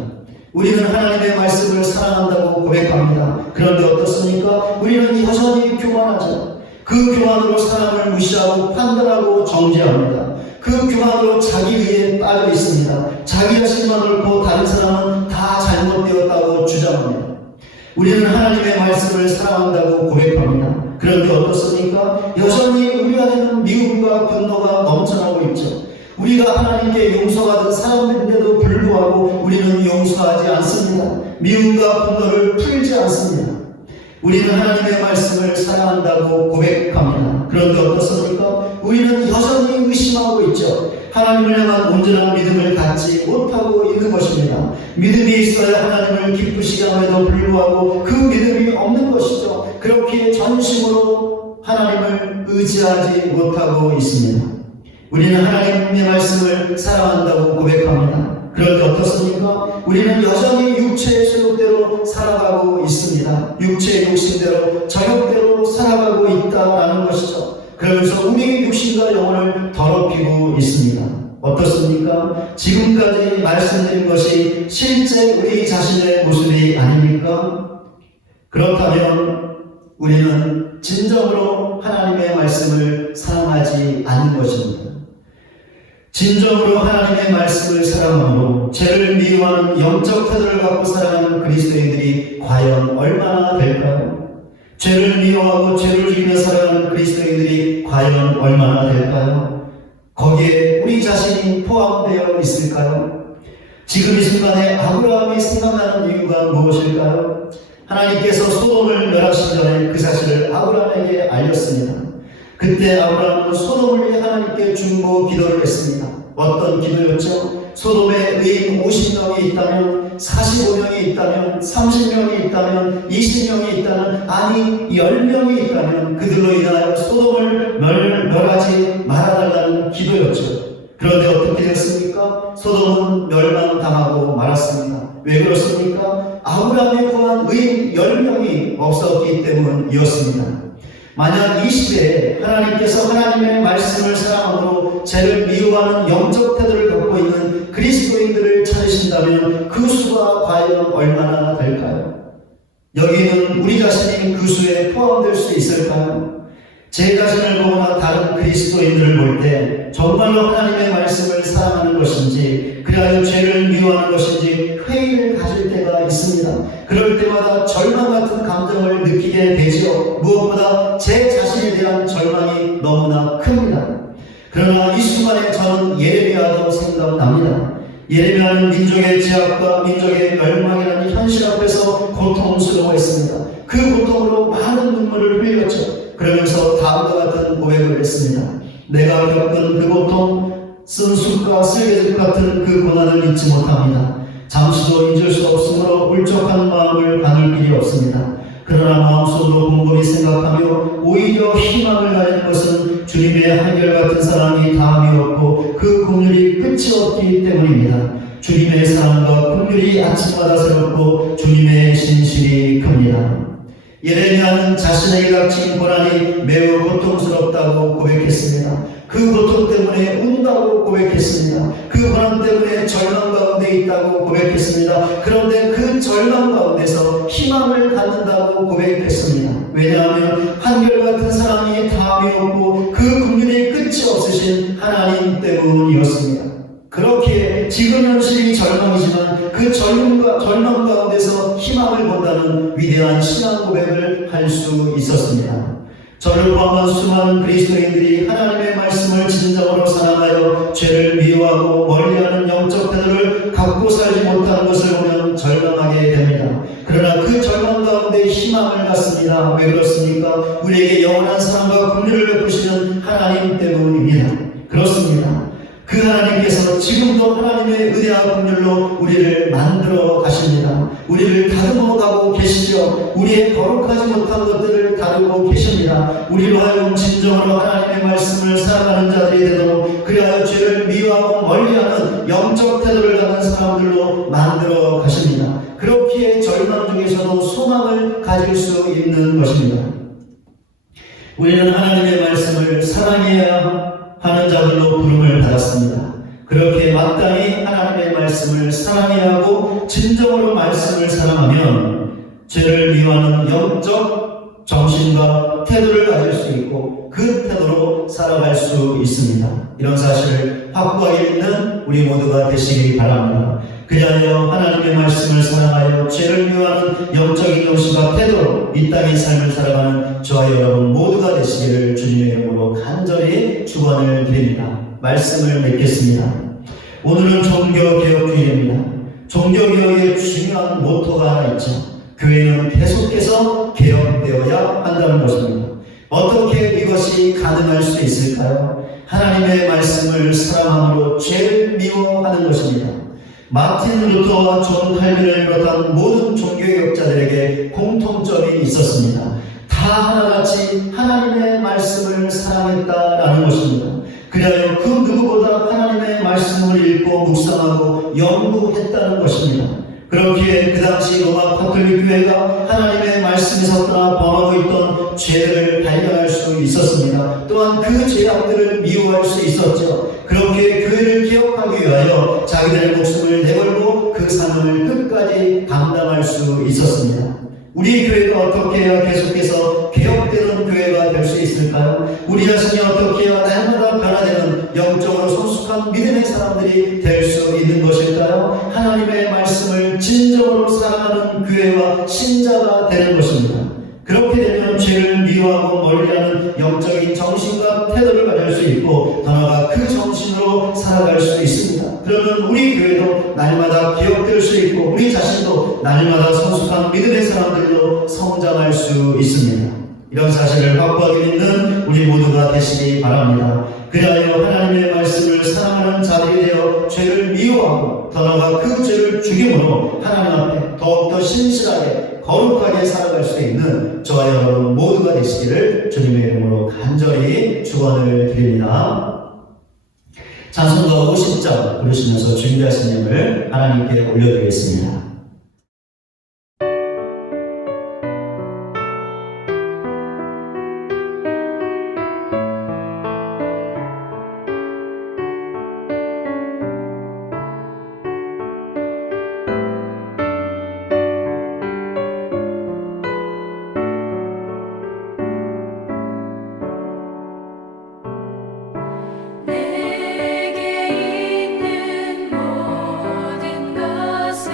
우리는 하나님의 말씀을 사랑한다고 고백합니다. 그런데 어떻습니까? 우리는 여전히 교만하죠. 그 교만으로 사람을 무시하고 판단하고 정죄합니다. 그 교만으로 자기 위에 빠져 있습니다. 자기 자신만 옳고 다른 사람은 다 잘못되었다고 주장합니다. 우리는 하나님의 말씀을 사랑한다고 고백합니다. 그런데 어떻습니까? 여전히 우리 안에는 미움과 분노가 넘쳐나고 있죠. 우리가 하나님께 용서받은 사람들인데도 불구하고 우리는 용서하지 않습니다. 미움과 분노를 풀지 않습니다. 우리는 하나님의 말씀을 사랑한다고 고백합니다. 그런데 어떻습니까? 우리는 여전히 의심하고 있죠. 하나님을 향한 온전한 믿음을 갖지 못하고 있는 것입니다. 믿음이 있어야 하나님을 기쁘시게 함에도 불구하고 그 믿음이 없는 것이죠. 그렇게 전심으로 하나님을 의지하지 못하고 있습니다. 우리는 하나님의 말씀을 사랑한다고 고백합니다. 그런데 어떻습니까? 우리는 여전히 육체의 소욕대로 살아가고 있습니다. 육체의 욕심대로 저욕대로 살아가고 있다라는 것이죠. 그러면서 우리의 육신과 영혼을 더럽히고 있습니다. 어떻습니까? 지금까지 말씀드린 것이 실제 우리 자신의 모습이 아닙니까? 그렇다면 우리는 진정으로 하나님의 말씀을 사랑하지 않는 것입니다. 진정으로 하나님의 말씀을 사랑함으로 죄를 미워하는 영적 태도를 갖고 살아가는 그리스도인들이 과연 얼마나 될까요? 죄를 미워하고 죄를 죽이며 살아가는 그리스도인들이 과연 얼마나 될까요? 거기에 우리 자신이 포함되어 있을까요? 지금 이 순간에 아브라함이 생각나는 이유가 무엇일까요? 하나님께서 소돔을 멸하시기 전에 그 사실을 아브라함에게 알렸습니다. 그때 아브라함은 소돔을 위해 하나님께 중보 기도를 했습니다. 어떤 기도였죠? 소돔에 의인 50명이 있다면, 45명이 있다면, 30명이 있다면, 20명이 있다면, 아니 10명이 있다면 그들로 인하여 소돔을 멸하지 말아달라는 기도였죠. 그런데 어떻게 됐습니까? 소돔은 멸망당하고 말았습니다. 왜 그렇습니까? 아브라함이 구한 의인 10명이 없었기 때문이었습니다. 만약 이 시대에 하나님께서 하나님의 말씀을 사랑함으로 죄를 미워하는 영적 태도를 갖고 있는 그리스도인들을 찾으신다면 그 수가 과연 얼마나 될까요? 여기는 우리 자신이 그 수에 포함될 수 있을까요? 제 자신을 보거나 다른 그리스도인들을 볼 때 정말로 하나님의 말씀을 사랑하는 것인지 그리하여 죄를 미워하는 것인지 회의를 가질 때가 있습니다. 그럴 때마다 절망 같은 감정을 느끼게 되지요. 무엇보다 제 자신에 대한 절망이 너무나 큽니다. 그러나 이 순간에 저는 예레미야도 생각납니다. 예레미야는 민족의 제압과 민족의 멸망이라는 현실 앞에서 고통스러워했습니다. 그 그 고통으로 많은 눈물을 흘렸죠. 그러면서 다음과 같은 고백을 했습니다. 내가 겪은 그 고통, 쓴 숯과 쓸개즙 같은 그 고난을 잊지 못합니다. 잠시도 잊을 수 없으므로 울적한 마음을 가눌 길이 없습니다. 그러나 마음속으로 곰곰이 생각하며 오히려 희망을 가지는 것은 주님의 한결같은 사랑이 다함이 없고 그 긍휼이 끝이 없기 때문입니다. 주님의 사랑과 긍휼이 아침마다 새롭고 주님의 신실이 큽니다. 예레미야는 자신에게 닥친 고난이 매우 고통스럽다고 고백했습니다. 그 고통 때문에 운다고 고백했습니다. 그 고난 때문에 절망 가운데 있다고 고백했습니다. 그런데 그 절망 가운데서 희망을 갖는다고 고백했습니다. 왜냐하면 한결같은 사랑이 다함이 없고 그 긍휼이 끝이 없으신 하나님 때문이었습니다. 그렇게 지금 현실이 절망이지만 그 절망 가운데서 희망을 본다는 위대한 신앙 고백을 할 수 있었습니다. 저를 포함한 수많은 그리스도인들이 하나님의 말씀을 진정으로 사랑하여 죄를 미워하고 멀리하는 영적 태도를 갖고 살지 못하는 것을 보면 절망하게 됩니다. 그러나 그 절망 가운데 희망을 갖습니다. 왜 그렇습니까? 우리에게 영원한 사랑과 긍휼을 베푸시는 하나님 때문입니다. 그렇습니다. 그 하나님께서 지금도 하나님의 은혜와 긍휼로 우리를 만들어 가십니다. 우리를 다듬어 가고 계시죠. 우리의 거룩하지 못한 것들을 다루고 계십니다. 우리로 하여금 진정으로 하나님의 말씀을 살아가는 자들이 되도록 그리하여 죄를 미워하고 멀리하는 영적 태도를 갖는 사람들로 만들어 가십니다. 그렇기에 절망 중에서도 소망을 가질 수 있는 것입니다. 우리는 하나님의 말씀을 사랑해야 하는 자들로 부름을 받았습니다. 그렇게 마땅히 하나님의 말씀을 사랑해야 하고 진정으로 말씀을 사랑하면 죄를 미워하는 영적 정신과 태도를 가질 수 있고 그 태도로 살아갈 수 있습니다. 이런 사실을 확고하게 믿는 우리 모두가 되시기 바랍니다. 그리하여 하나님의 말씀을 사랑하여 죄를 미워하는 영적인 정신과 태도로 이 땅의 삶을 살아가는 저와 여러분 모두가 되시기를 주님의 이름으로 간절히 축원을 드립니다. 말씀을 맺겠습니다. 오늘은 종교개혁주일입니다. 종교개혁의 중요한 모토가 하나 있죠. 교회는 계속해서 개혁되어야 한다는 것입니다. 어떻게 이것이 가능할 수 있을까요? 하나님의 말씀을 사랑함으로 죄를 미워하는 것입니다. 마틴 루터와 존 칼빈을 비롯한 모든 종교개혁자들에게 공통점이 있었습니다. 다 하나같이 하나님의 말씀을 사랑했다라는 것입니다. 그리하여 그 누구보다 하나님의 말씀을 읽고 묵상하고 연구했다는 것입니다. 그렇기에 그 당시 로마 카톨릭 교회가 하나님의 말씀에서 떠나 범하고 있던 죄를 발견할 수 있었습니다. 또한 그 죄악들을 미워할 수 있었죠. 그렇게 교회를 개혁하기 위하여 자기들의 목숨을 내걸고 그 사명을 끝까지 감당할 수 있었습니다. 우리 교회가 어떻게 해야 계속해서 개혁되는 교회가 될 수 있을까요? 우리 자신이 어떻게 해야 날마다 변화되는 영적으로 성숙한 믿음의 사람들이 될 수 있는 것일까요? 하나님의 말씀을 진정으로 사랑하는 교회와 신자가 되는 것입니다. 그렇게 되면 죄를 미워하고 멀리하는 영적인 정신과 태도를 가질 수 있고 더 나아가 그 정신으로 살아갈 수 있습니다. 그러면 우리 교회도 날마다 개혁될 수 있고 우리 자신도 날마다 성숙한 믿음의 사람들로 성장할 수 있습니다. 이런 사실을 확고하게 믿는 우리 모두가 되시기 바랍니다. 그리하여 하나님의 말씀을 사랑하는 자들이 되어 죄를 미워하고 더 나아가 그 죄를 죽임으로 하나님 앞에 더욱더 신실하게 거룩하게 살아갈 수 있는 저와 여러분 모두가 되시기를 주님의 이름으로 간절히 축원을 드립니다. 찬송가 50장 부르시면서 준비하신 예물 하나님께 올려드리겠습니다. 내게 있는 모든 것을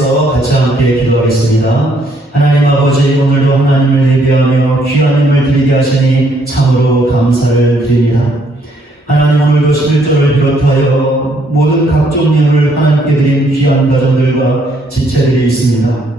위해서 같이 함께 기도하겠습니다. 하나님 아버지, 오늘도 하나님을 예배하며 귀한 힘을 드리게 하시니 참으로 감사를 드립니다. 하나님, 오늘도 11조를 비롯하여 모든 각종 예물을 하나님께 드린 귀한 가정들과 지체들이 있습니다.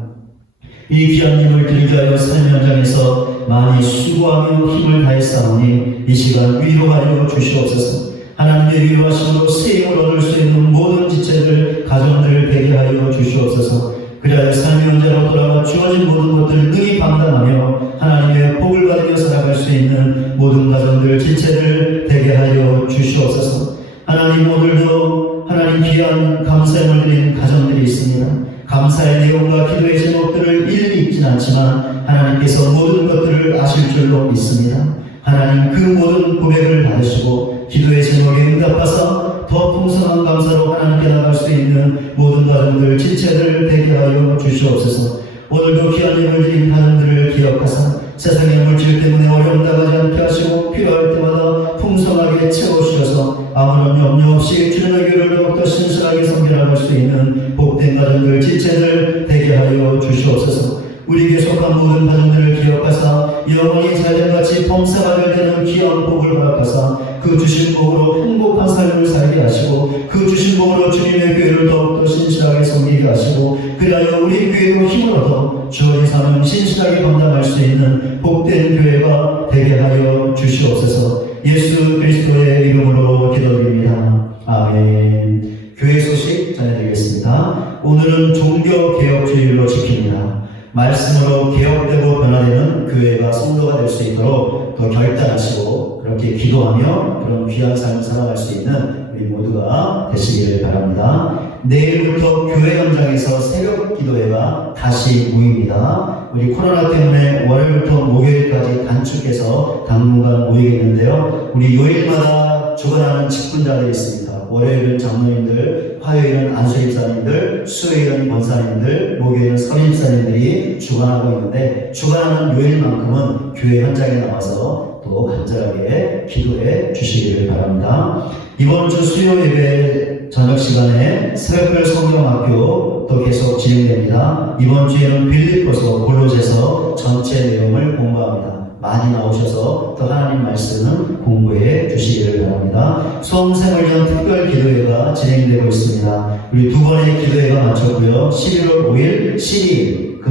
이 귀한 힘을 드리게 하여 삶의 현장에서 많이 수고하며 힘을 다했사오니 이 시간 위로하여 주시옵소서. 하나님의 위로하심으로 새 힘을 얻을 수 있는 모든 지체들, 가정들을 되게 하여 주시옵소서. 그리하여 삶의 현장으로 돌아와 주어진 모든 것들을 능히 감당하며 하나님의 복을 받으며 살아갈 수 있는 모든 가정들, 지체들 되게 하여 주시옵소서. 하나님, 오늘도 하나님 귀한 감사함을 드린 가정들이 있습니다. 감사의 내용과 기도의 제목들을 일일이 읽진 않지만 하나님께서 모든 것들을 아실 줄로 믿습니다. 하나님, 그 모든 고백을 받으시고 기도의 제목에 응답하사 더 풍성한 감사로 하나님께 나갈 수 있는 모든 가정들, 지체들 되게 하여 주시옵소서. 오늘도 귀한 힘을 드린 가정들을 기억하사 세상의 물질 때문에 어려움 당하지 않게 하시고 필요할 때마다 풍성하게 채워주셔서 아무런 염려 없이 주님의 교회를 더욱더 신실하게 섬겨나갈 수 있는 복된 가정들, 지체들 되게 하여 주시옵소서. 우리에게 속한 모든 가정들을 기억하사 영원히 자연같이 범사가 되는 귀한 복을 허락하사 그 주신 복으로 행복한 삶을 살게 하시고 그 주신 복으로 주님의 교회를 더욱더 신실하게 섬기게 하시고 그리하여 우리 교회로 힘을 얻어 주어진 사명 신실하게 감당할 수 있는 복된 교회가 되게 하여 주시옵소서. 예수 그리스도의 이름으로 기도드립니다. 아멘. 교회 소식 전해드리겠습니다. 오늘은 종교개혁주의로 지킵니다. 말씀으로 개혁되고 변화되는 교회가 성도가 될 수 있도록 더 결단하시고 그렇게 기도하며 그런 귀한 삶을 살아갈 수 있는 우리 모두가 되시기를 바랍니다. 내일부터 교회 현장에서 새벽 기도회가 다시 모입니다. 우리 코로나 때문에 월요일부터 목요일까지 단축해서 당분간 모이겠는데요. 우리 요일마다 주관하는 직분자들이 있습니다. 월요일은 장로님들, 화요일은 안수집사님들, 수요일은 권사님들, 목요일은 서림집사님들이 주관하고 있는데 주관하는 요일만큼은 교회 현장에 나와서 또 간절하게 기도해 주시기를 바랍니다. 이번 주 수요 예배 저녁 시간에 새벽별 성경학교 또 계속 진행됩니다. 이번 주에는 빌립보서, 골로새서 전체 내용을 공부합니다. 많이 나오셔서 또 하나님 말씀을 공부해 주시기를 바랍니다. 수험생을 위한 특별 기도회가 진행되고 있습니다. 우리 두 번의 기도회가 마쳤고요. 11월 5일, 12일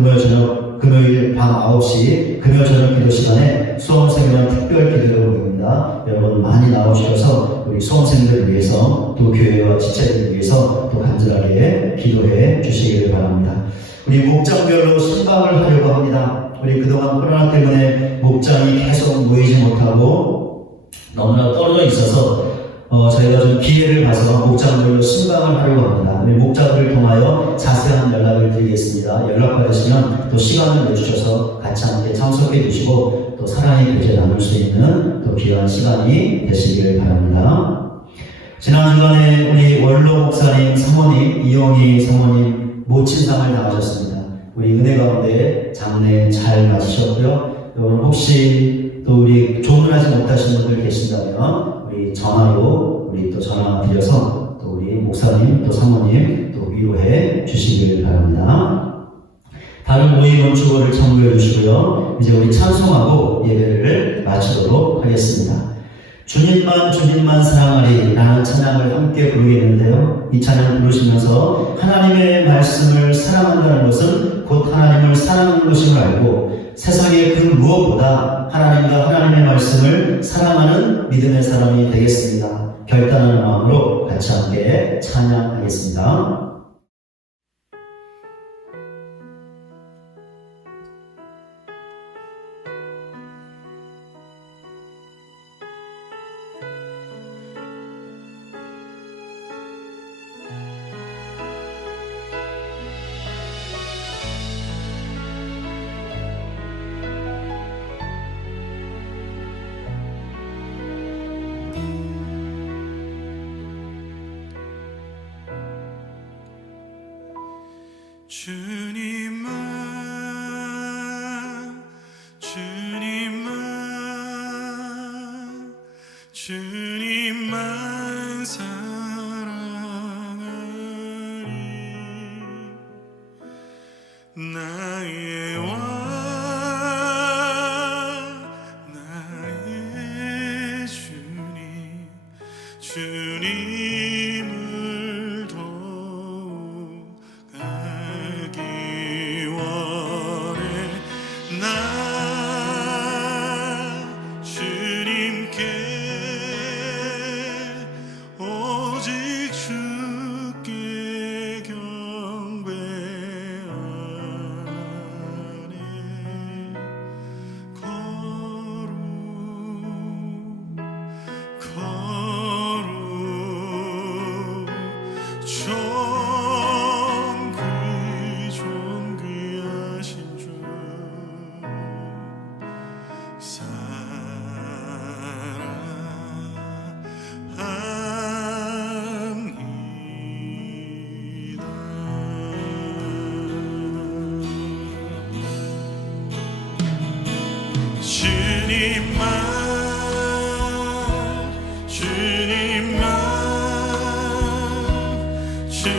금요일 밤 9시 금요 저녁 기도 시간에 수험생을 위한 특별 기도회가 모입니다. 여러분 많이 나오셔서 우리 수험생들을 위해서 또 교회와 지체들을 위해서 또 간절하게 기도해 주시기를 바랍니다. 우리 목장별로 신방을 하려고 합니다. 우리 그동안 코로나 때문에 목장이 계속 모이지 못하고 너무나 떨어져 있어서 저희가 좀 기회를 봐서 목장별로 신방을 하려고 합니다. 우리 목장들을 통하여 자세한 연락을 드리겠습니다. 연락받으시면 또 시간을 내주셔서 같이 함께 참석해 주시고 또 사랑의 교제 나눌 수 있는 또 귀한 시간이 되시기를 바랍니다. 지난 주간에 우리 원로 목사님, 사모님, 이용희 사모님 모친상을 당하셨습니다. 우리 은혜 가운데 장례 잘 마치셨고요. 여러분 혹시 또 우리 조문하지 못하신 분들 계신다면 우리 전화로 우리 또 전화 드려서 또 우리 목사님 또 사모님 또 위로해 주시길 바랍니다. 다른 모임은 주거를 참고해 주시고요. 이제 우리 찬송하고 예배를 마치도록 하겠습니다. 주님만 사랑하리 라는 찬양을 함께 부르겠는데요. 이 찬양 부르시면서 하나님의 말씀을 사랑한다는 것은 곧 하나님을 사랑하는 것임을 알고 세상의 그 무엇보다 하나님과 하나님의 말씀을 사랑하는 믿음의 사람이 되겠습니다. 결단하는 마음으로 같이 함께 찬양하겠습니다. 주님만 사랑하리 나의 왕 나의 주님 주님을 더욱 알기 원해 나 주님께 오직 주께 경배하네 거룩 존귀하신 주 사랑합니다.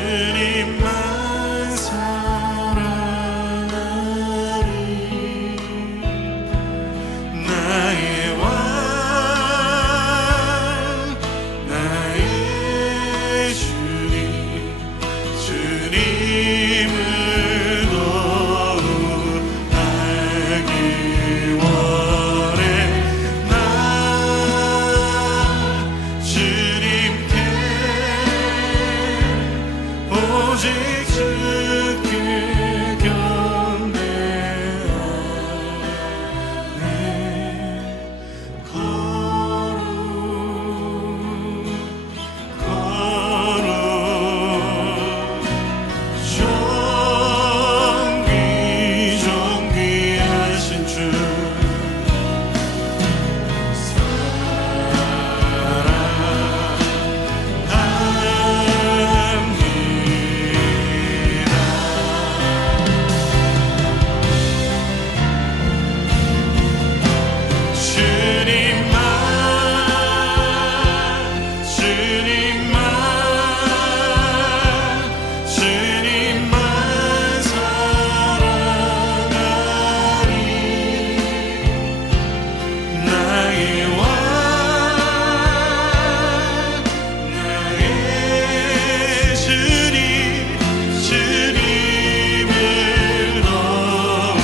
주님만 사랑하리 나의 왕 나의 주님 주님을 더욱 알기 원해 나 주님께 오직 주께 경배하네 거룩 존귀하신 주 주님만 사랑하리 나의 왕 나의 주님 주님을 더욱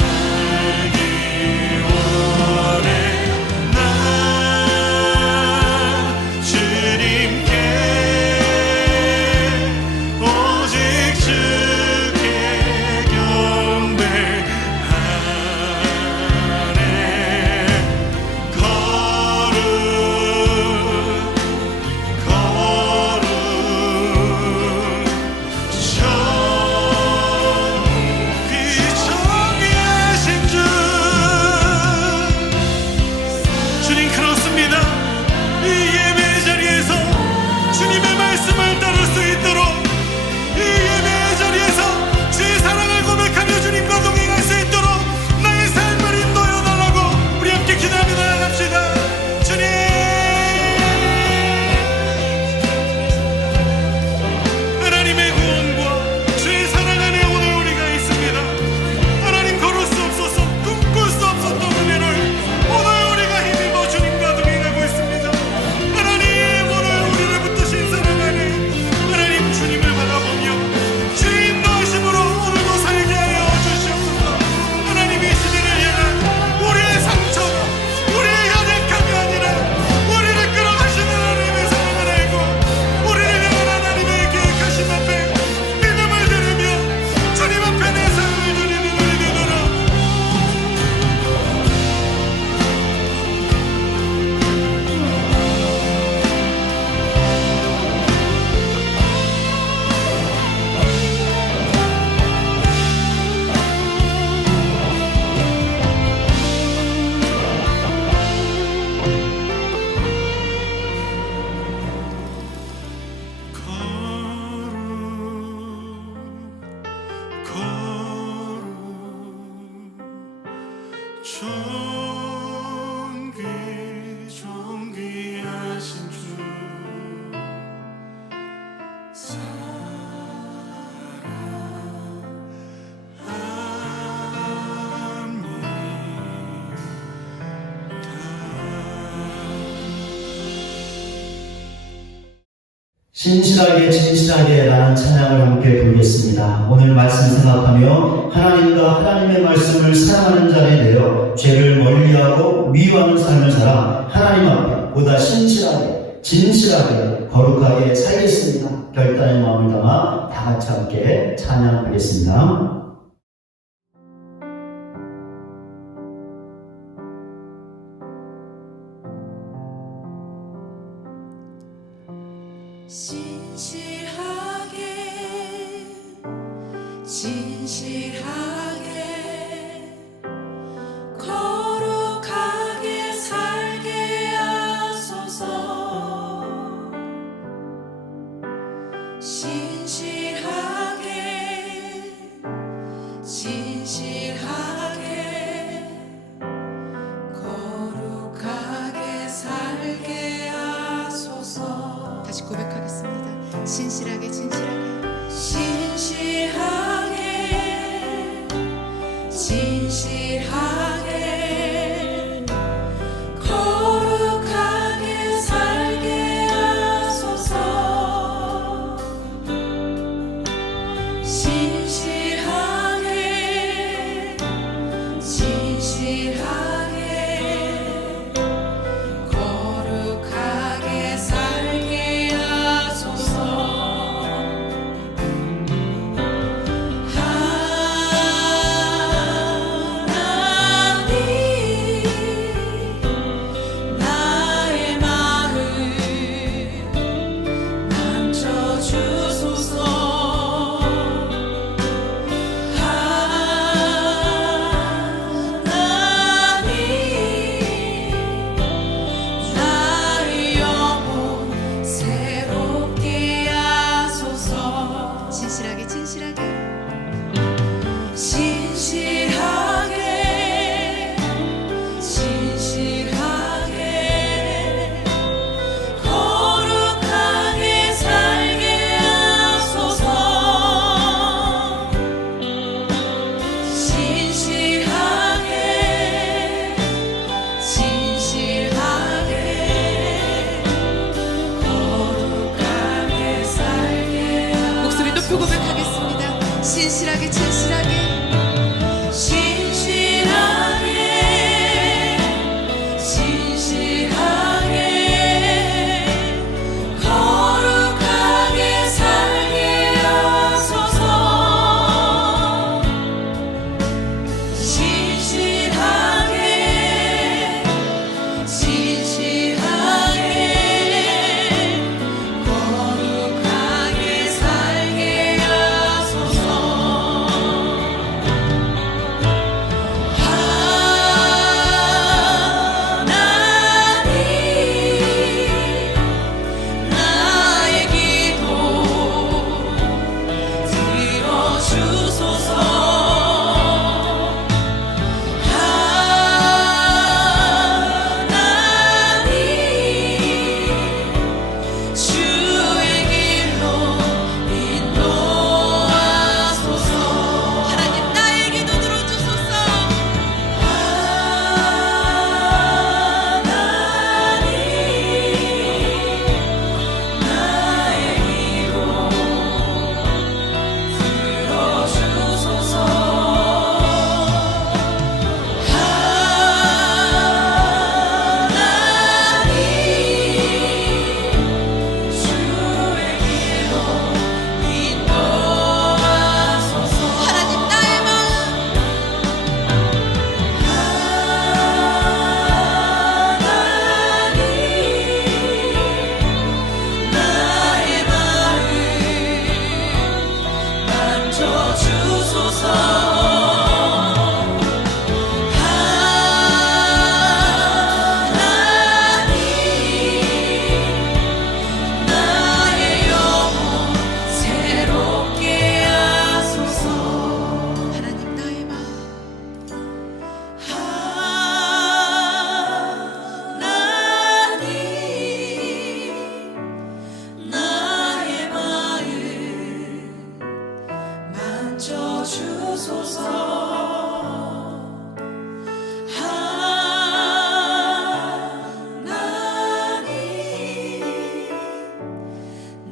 알기 원해 나 주님께 오직 주께 경배하네 거룩 존귀하신 주 주님 그렇습니다. 이 예배 자리에서 주님의 말씀을 따를 수 있도록 이 예배 자리에서 주의 사랑을 고백하며 주님과 동행할 수 있도록 나의 삶을 인도해 달라고 우리 함께 기도하며 나아갑시다. 주님 하나님의 구원과 주의 사랑 안에 오늘 우리가 있습니다. 하나님 걸을 수 없어서 꿈꿀 수 없었던 은혜를 오늘 우리가 힘입어 주님과 동행하고 있습니다. 하나님 오늘 우리를 붙드신 사랑 안에 하나님 주님을 바라보며 주의 인도하심으로 오늘도 살게 하여 주시옵소서. 하나님 이 시대를 향한 우리의 상처가 우리의 연약함이 아니라 우리를 끌어가시는 하나님의 사랑을 알고 우리를 향한 하나님의 계획하신 앞에 믿음을 드리며 주님 앞에 내 삶을 드리는 우리 되도록 존귀하신 주 신실하게 진실하게 라는 찬양을 함께 부르겠습니다. 오늘 말씀 생각하며 하나님과 하나님의 말씀을 사랑하는 자리 되어 죄를 멀리하고 미워하는 삶을 살아 하나님 앞에 보다 신실하게 진실하게 거룩하게 살겠습니다. 결단의 마음을 담아 다 같이 함께 찬양하겠습니다. 진실하게 진실하게 거룩하게 살게 하소서 진실하게 진실하게 거룩하게 살게 하소서 다시 고백하겠습니다. 신실하게 진실하게 진실하게 진실하게 거룩하게 살게 하소서 진실하게 진실하게 거룩하게 살게 하소서 나의 마음 만져주소서 나의 영혼 새롭게 하소서 진실하게 진실하게 진실하게 진실하게 거룩하게 살게 하소서 진실하게 진실하게 거룩하게 살게 목소리 높여 고백하겠습니다. 신실하게 진실하게 진실하게 진실하게 거룩하게 살게 하소서 진실하게 진실하게 거룩하게 살게 하소서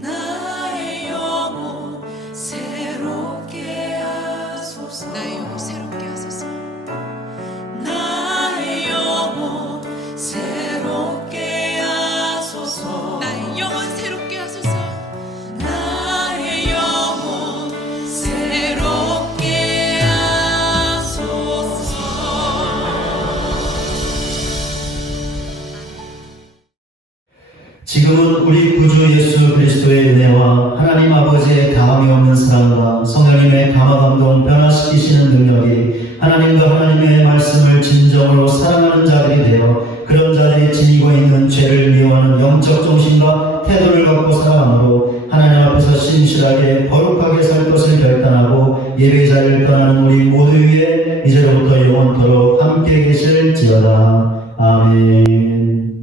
나 지금은 우리 구주 예수 그리스도의 은혜와 하나님 아버지의 다함이 없는 사랑과 성령님의 감화감동 변화시키시는 능력이 하나님과 하나님의 말씀을 진정으로 사랑하는 자들이 되어 그런 자들이 지니고 있는 죄를 미워하는 영적 정신과 태도를 갖고 살아가므로 하나님 앞에서 신실하게 거룩하게 살 것을 결단하고 예배자를 떠나는 우리 모두 위에 이제로부터 영원토록 함께 계실지어다. 아멘.